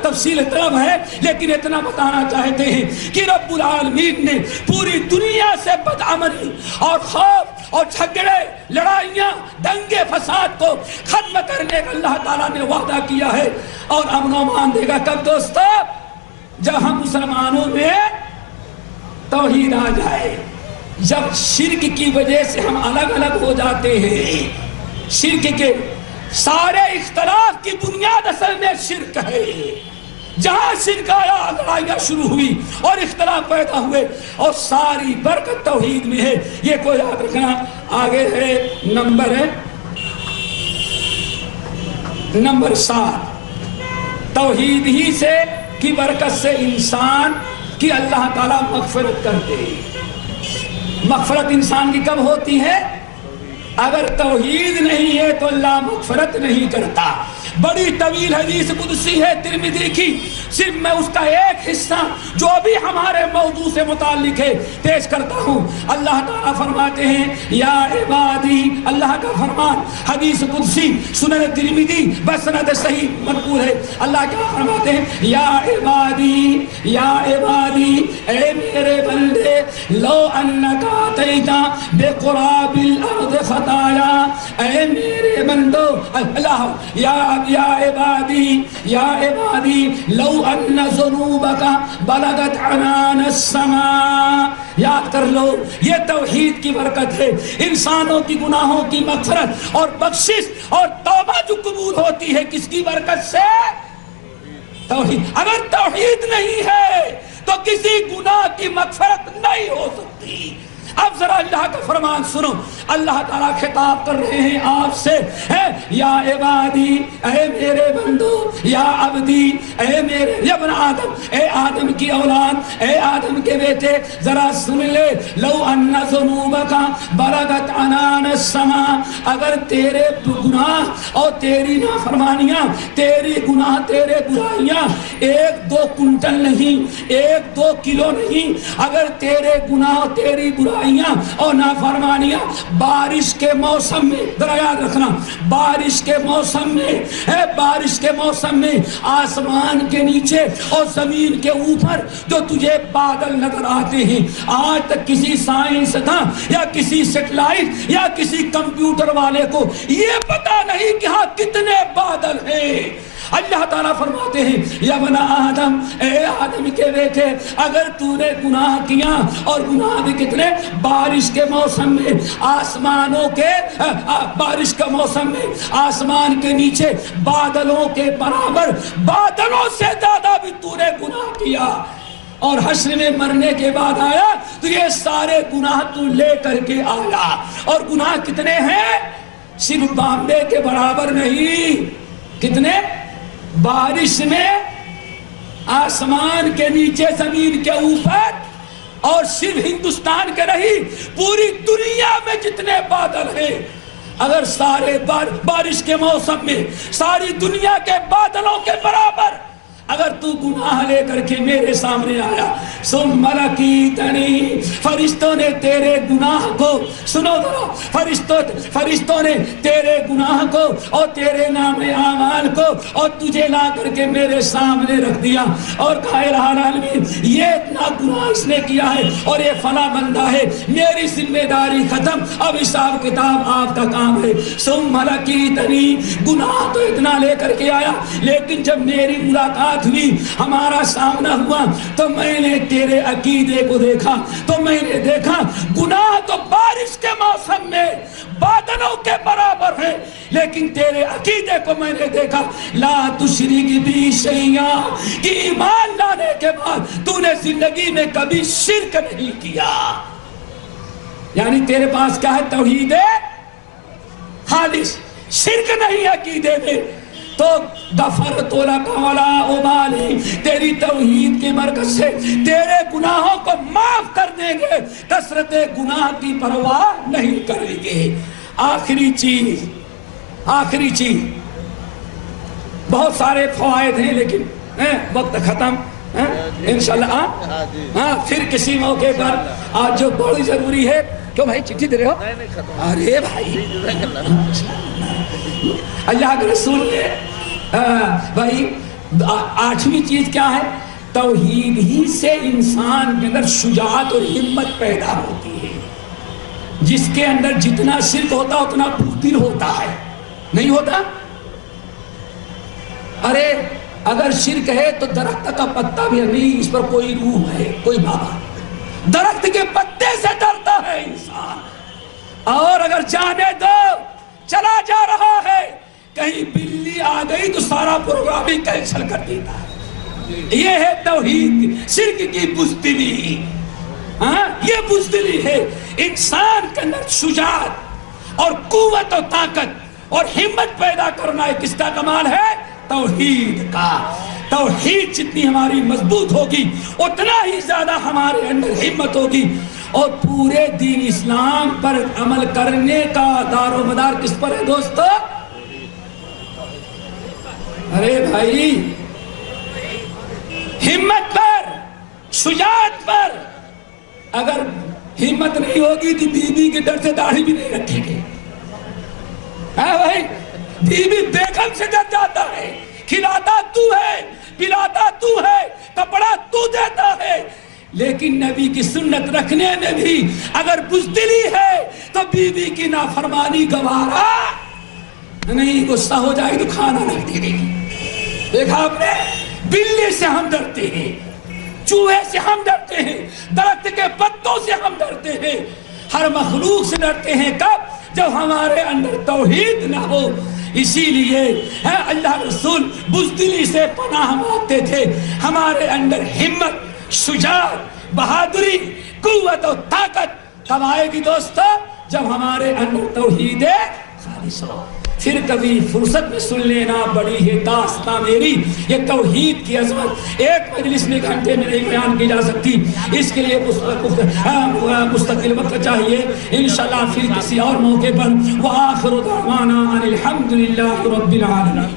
تفصیل طلب ہے، لیکن اتنا بتانا چاہتے ہیں کہ رب العالمین نے پوری دنیا سے بدعملی اور خوف اور جھگڑے، لڑائیاں، دنگے فساد کو ختم کرنے کا اللہ تعالیٰ نے وعدہ کیا ہے، اور امن و امان دے گا۔ کب دوستو؟ جب ہم مسلمانوں میں توحید آ جائے، جب شرک کی وجہ سے ہم الگ الگ ہو جاتے ہیں۔ شرک کے سارے اختلاف کی بنیاد اصل میں شرک ہے۔ جہاں شرک آیا لڑائیاں شروع ہوئی اور اختلاف پیدا ہوئے، اور ساری برکت توحید میں ہے۔ یہ کو یاد رکھنا۔ آگے ہے نمبر 7، توحید ہی سے کی برکت سے انسان کی اللہ تعالیٰ مغفرت کرتے ہیں۔ مغفرت انسان کی کب ہوتی ہے؟ اگر توحید نہیں ہے تو اللہ مغفرت نہیں کرتا۔ بڑی طویل حدیث قدسی ہے ترمذی کی، صرف میں اس کا ایک حصہ جو ابھی ہمارے موضوع سے متعلق ہے پیش کرتا ہوں۔ اللہ تعالیٰ فرماتے ہیں یا عبادی، اللہ کا فرمان حدیث قدسی سنن ترمذی بسند صحیح منقول ہے۔ اللہ کیا فرماتے ہیں؟ یا عبادی، یا عبادی، اے میرے بندے، لو انک اتیتا بقراب الارض خطایا، اے میرے بندو، اللہ یا عبادی، یا عبادی، لو ان ذنوبک بلغت عنان السماء۔ یاد کر لو، یہ توحید کی برکت ہے۔ انسانوں کی گناہوں کی مغفرت اور بخشش اور توبہ جو قبول ہوتی ہے کس کی برکت سے؟ توحید۔ اگر توحید نہیں ہے تو کسی گناہ کی مغفرت نہیں ہو سکتی۔ اب ذرا اللہ کا فرمان سنو، اللہ تعالیٰ خطاب کر رہے ہیں آپ سے، یا عبادی، اے میرے بندو، یا عبدی، اے میرے ابن آدم، اے آدم کی اولاد، اے آدم کے بیٹے، ذرا سن لے، لو ان ذنوبک بلغت عنان السماء، اگر تیرے گناہ اور تیری نافرمانیاں، تیری گناہ، تیرے برائیاں 1-2 کنٹل نہیں، 1-2 کلو نہیں، اگر تیرے گناہ، تیری برائیاں اور نافرمانیاں بارش کے موسم میں، ذرا یاد رکھنا، بارش کے موسم میں، بارش کے موسم میں آسمان کے نیچے اور زمین کے اوپر جو تجھے بادل نظر آتے ہیں، آج تک کسی سائنسداں یا کسی سیٹلائٹ یا کسی کمپیوٹر والے کو یہ پتا نہیں کہ ہاں کتنے بادل ہیں۔ اللہ تعالیٰ فرماتے ہیں یا بنا آدم، اے آدم کے بیٹے، اگر تو نے گناہ کیا، اور گناہ بھی کتنے، بارش کے موسم میں آسمانوں کے، بارش کا موسم میں آسمان کے نیچے بادلوں کے برابر، بادلوں سے زیادہ بھی تو نے گناہ کیا، اور حشر میں مرنے کے بعد آیا تو یہ سارے گناہ تو لے کر کے آیا، اور گناہ کتنے ہیں؟ صرف بامبے کے برابر نہیں، کتنے؟ بارش میں، آسمان کے نیچے، زمین کے اوپر، اور صرف ہندوستان کے نہیں، پوری دنیا میں جتنے بادل ہیں، اگر سارے بارش کے موسم میں ساری دنیا کے بادلوں کے برابر اگر تو گناہ لے کر کے میرے سامنے آیا، ثم لقیتنی، فرشتوں نے تیرے گناہ کو، سنو ذرا، فرشتوں نے تیرے گناہ کو اور تیرے نام اعمال کو اور تجھے لا کر کے میرے سامنے رکھ دیا، اور کہا الہ العالمین یہ اتنا گناہ اس نے کیا ہے اور یہ فلاں بندہ ہے، میری ذمہ داری ختم، اب حساب کتاب آپ کا کام ہے۔ ثم لقیتنی، گناہ تو اتنا لے کر کے آیا، لیکن جب میری ملاقات ہوئی، ہمارا سامنا ہوا، تو میں نے تیرے عقیدے کو دیکھا، تو میں نے دیکھا گناہ تو بارش کے موسم میں بادلوں کے برابر ہے، لیکن تیرے عقیدے کو میں نے دیکھا، لا تشرک بی شیئا، کہ ایمان لانے کے بعد تو نے زندگی میں کبھی شرک نہیں کیا۔ یعنی تیرے پاس کیا ہے؟ توحید خالص، شرک نہیں عقیدے میں، تو غفرت لک ولا ابالی، تیری توحید کی برکت سے تیرے گناہوں کو معاف کر دیں گے، کثرت گناہ کی پرواہ نہیں کریں گے۔ آخری چیز، بہت سارے فوائد ہیں لیکن وقت ختم، انشاءاللہ ہاں پھر کسی موقع پر، آج جو بڑی ضروری ہے، کیوں بھائی چٹھی دے رہے ہو؟ ارے بھائی اللہ کے رسول نے بھائی 8ویں چیز کیا ہے؟ توحید ہی سے انسان کے اندر شجاعت اور ہمت پیدا ہوتی ہے. جس کے اندر جتنا شرک ہوتا اتنا بزدل ہوتا ہے، نہیں ہوتا؟ ارے اگر شرک ہے تو درخت کا پتا بھی نہیں، اس پر کوئی روح ہے، کوئی بابا. درخت کے پتے سے ڈرتا ہے انسان. اور اگر جانے دو چلا جا رہا ہے، کہیں بلی آ گئی تو سارا پروگرام ہی کینسل کر دیتا ہے. یہ ہے توحید، شرک کی بزدلی. ہاں یہ بزدلی ہے. انسان کے اندر شجاعت اور قوت و طاقت اور ہمت پیدا کرنا ہے. کس کا کمال ہے؟ توحید کا. توحید جتنی ہماری مضبوط ہوگی اتنا ہی زیادہ ہمارے اندر ہمت ہوگی. اور پورے دین اسلام پر عمل کرنے کا دار و مدار کس پر ہے دوستو؟ ارے بھائی ہمت پر، شجاعت پر. اگر ہمت نہیں ہوگی تو بیوی کے ڈر سے داڑھی بھی نہیں رکھیں گے. ہاں بھائی بیوی بیگم سے ڈر جاتا ہے. کھلاتا تو ہے، پلاتا تو ہے، کپڑا تو دیتا ہے. لیکن نبی کی سنت رکھنے میں بھی اگر بزدلی ہے تو بیوی کی نافرمانی گوارا نہیں. غصہ ہو جائے تو کھانا نہیں دے گی. دیکھا آپ نے؟ بلی سے ہم ڈرتے ہیں، چوہے سے ہم ڈرتے ہیں، درخت کے پتوں سے ہم ڈرتے ہیں، ہر مخلوق سے ڈرتے ہیں. کب؟ جب ہمارے اندر توحید نہ ہو. اسی لیے اللہ رسول بزدلی سے پناہ مانگتے تھے. ہمارے اندر ہمت، شجاعت، بہادری، قوت و طاقت کب آئے گی دوستو؟ جب ہمارے اندر توحید خالص ہو. پھر کبھی فرصت میں سن لینا، بڑی ہے داستان میری. یہ توحید کی عظمت ایک مجلس میں گھنٹے میں نہیں بیان کی جا سکتی. اس کے لیے مستقل وقت چاہیے. انشاءاللہ پھر کسی اور موقع پر. وآخر دعوانا ان الحمد للہ رب العالمین.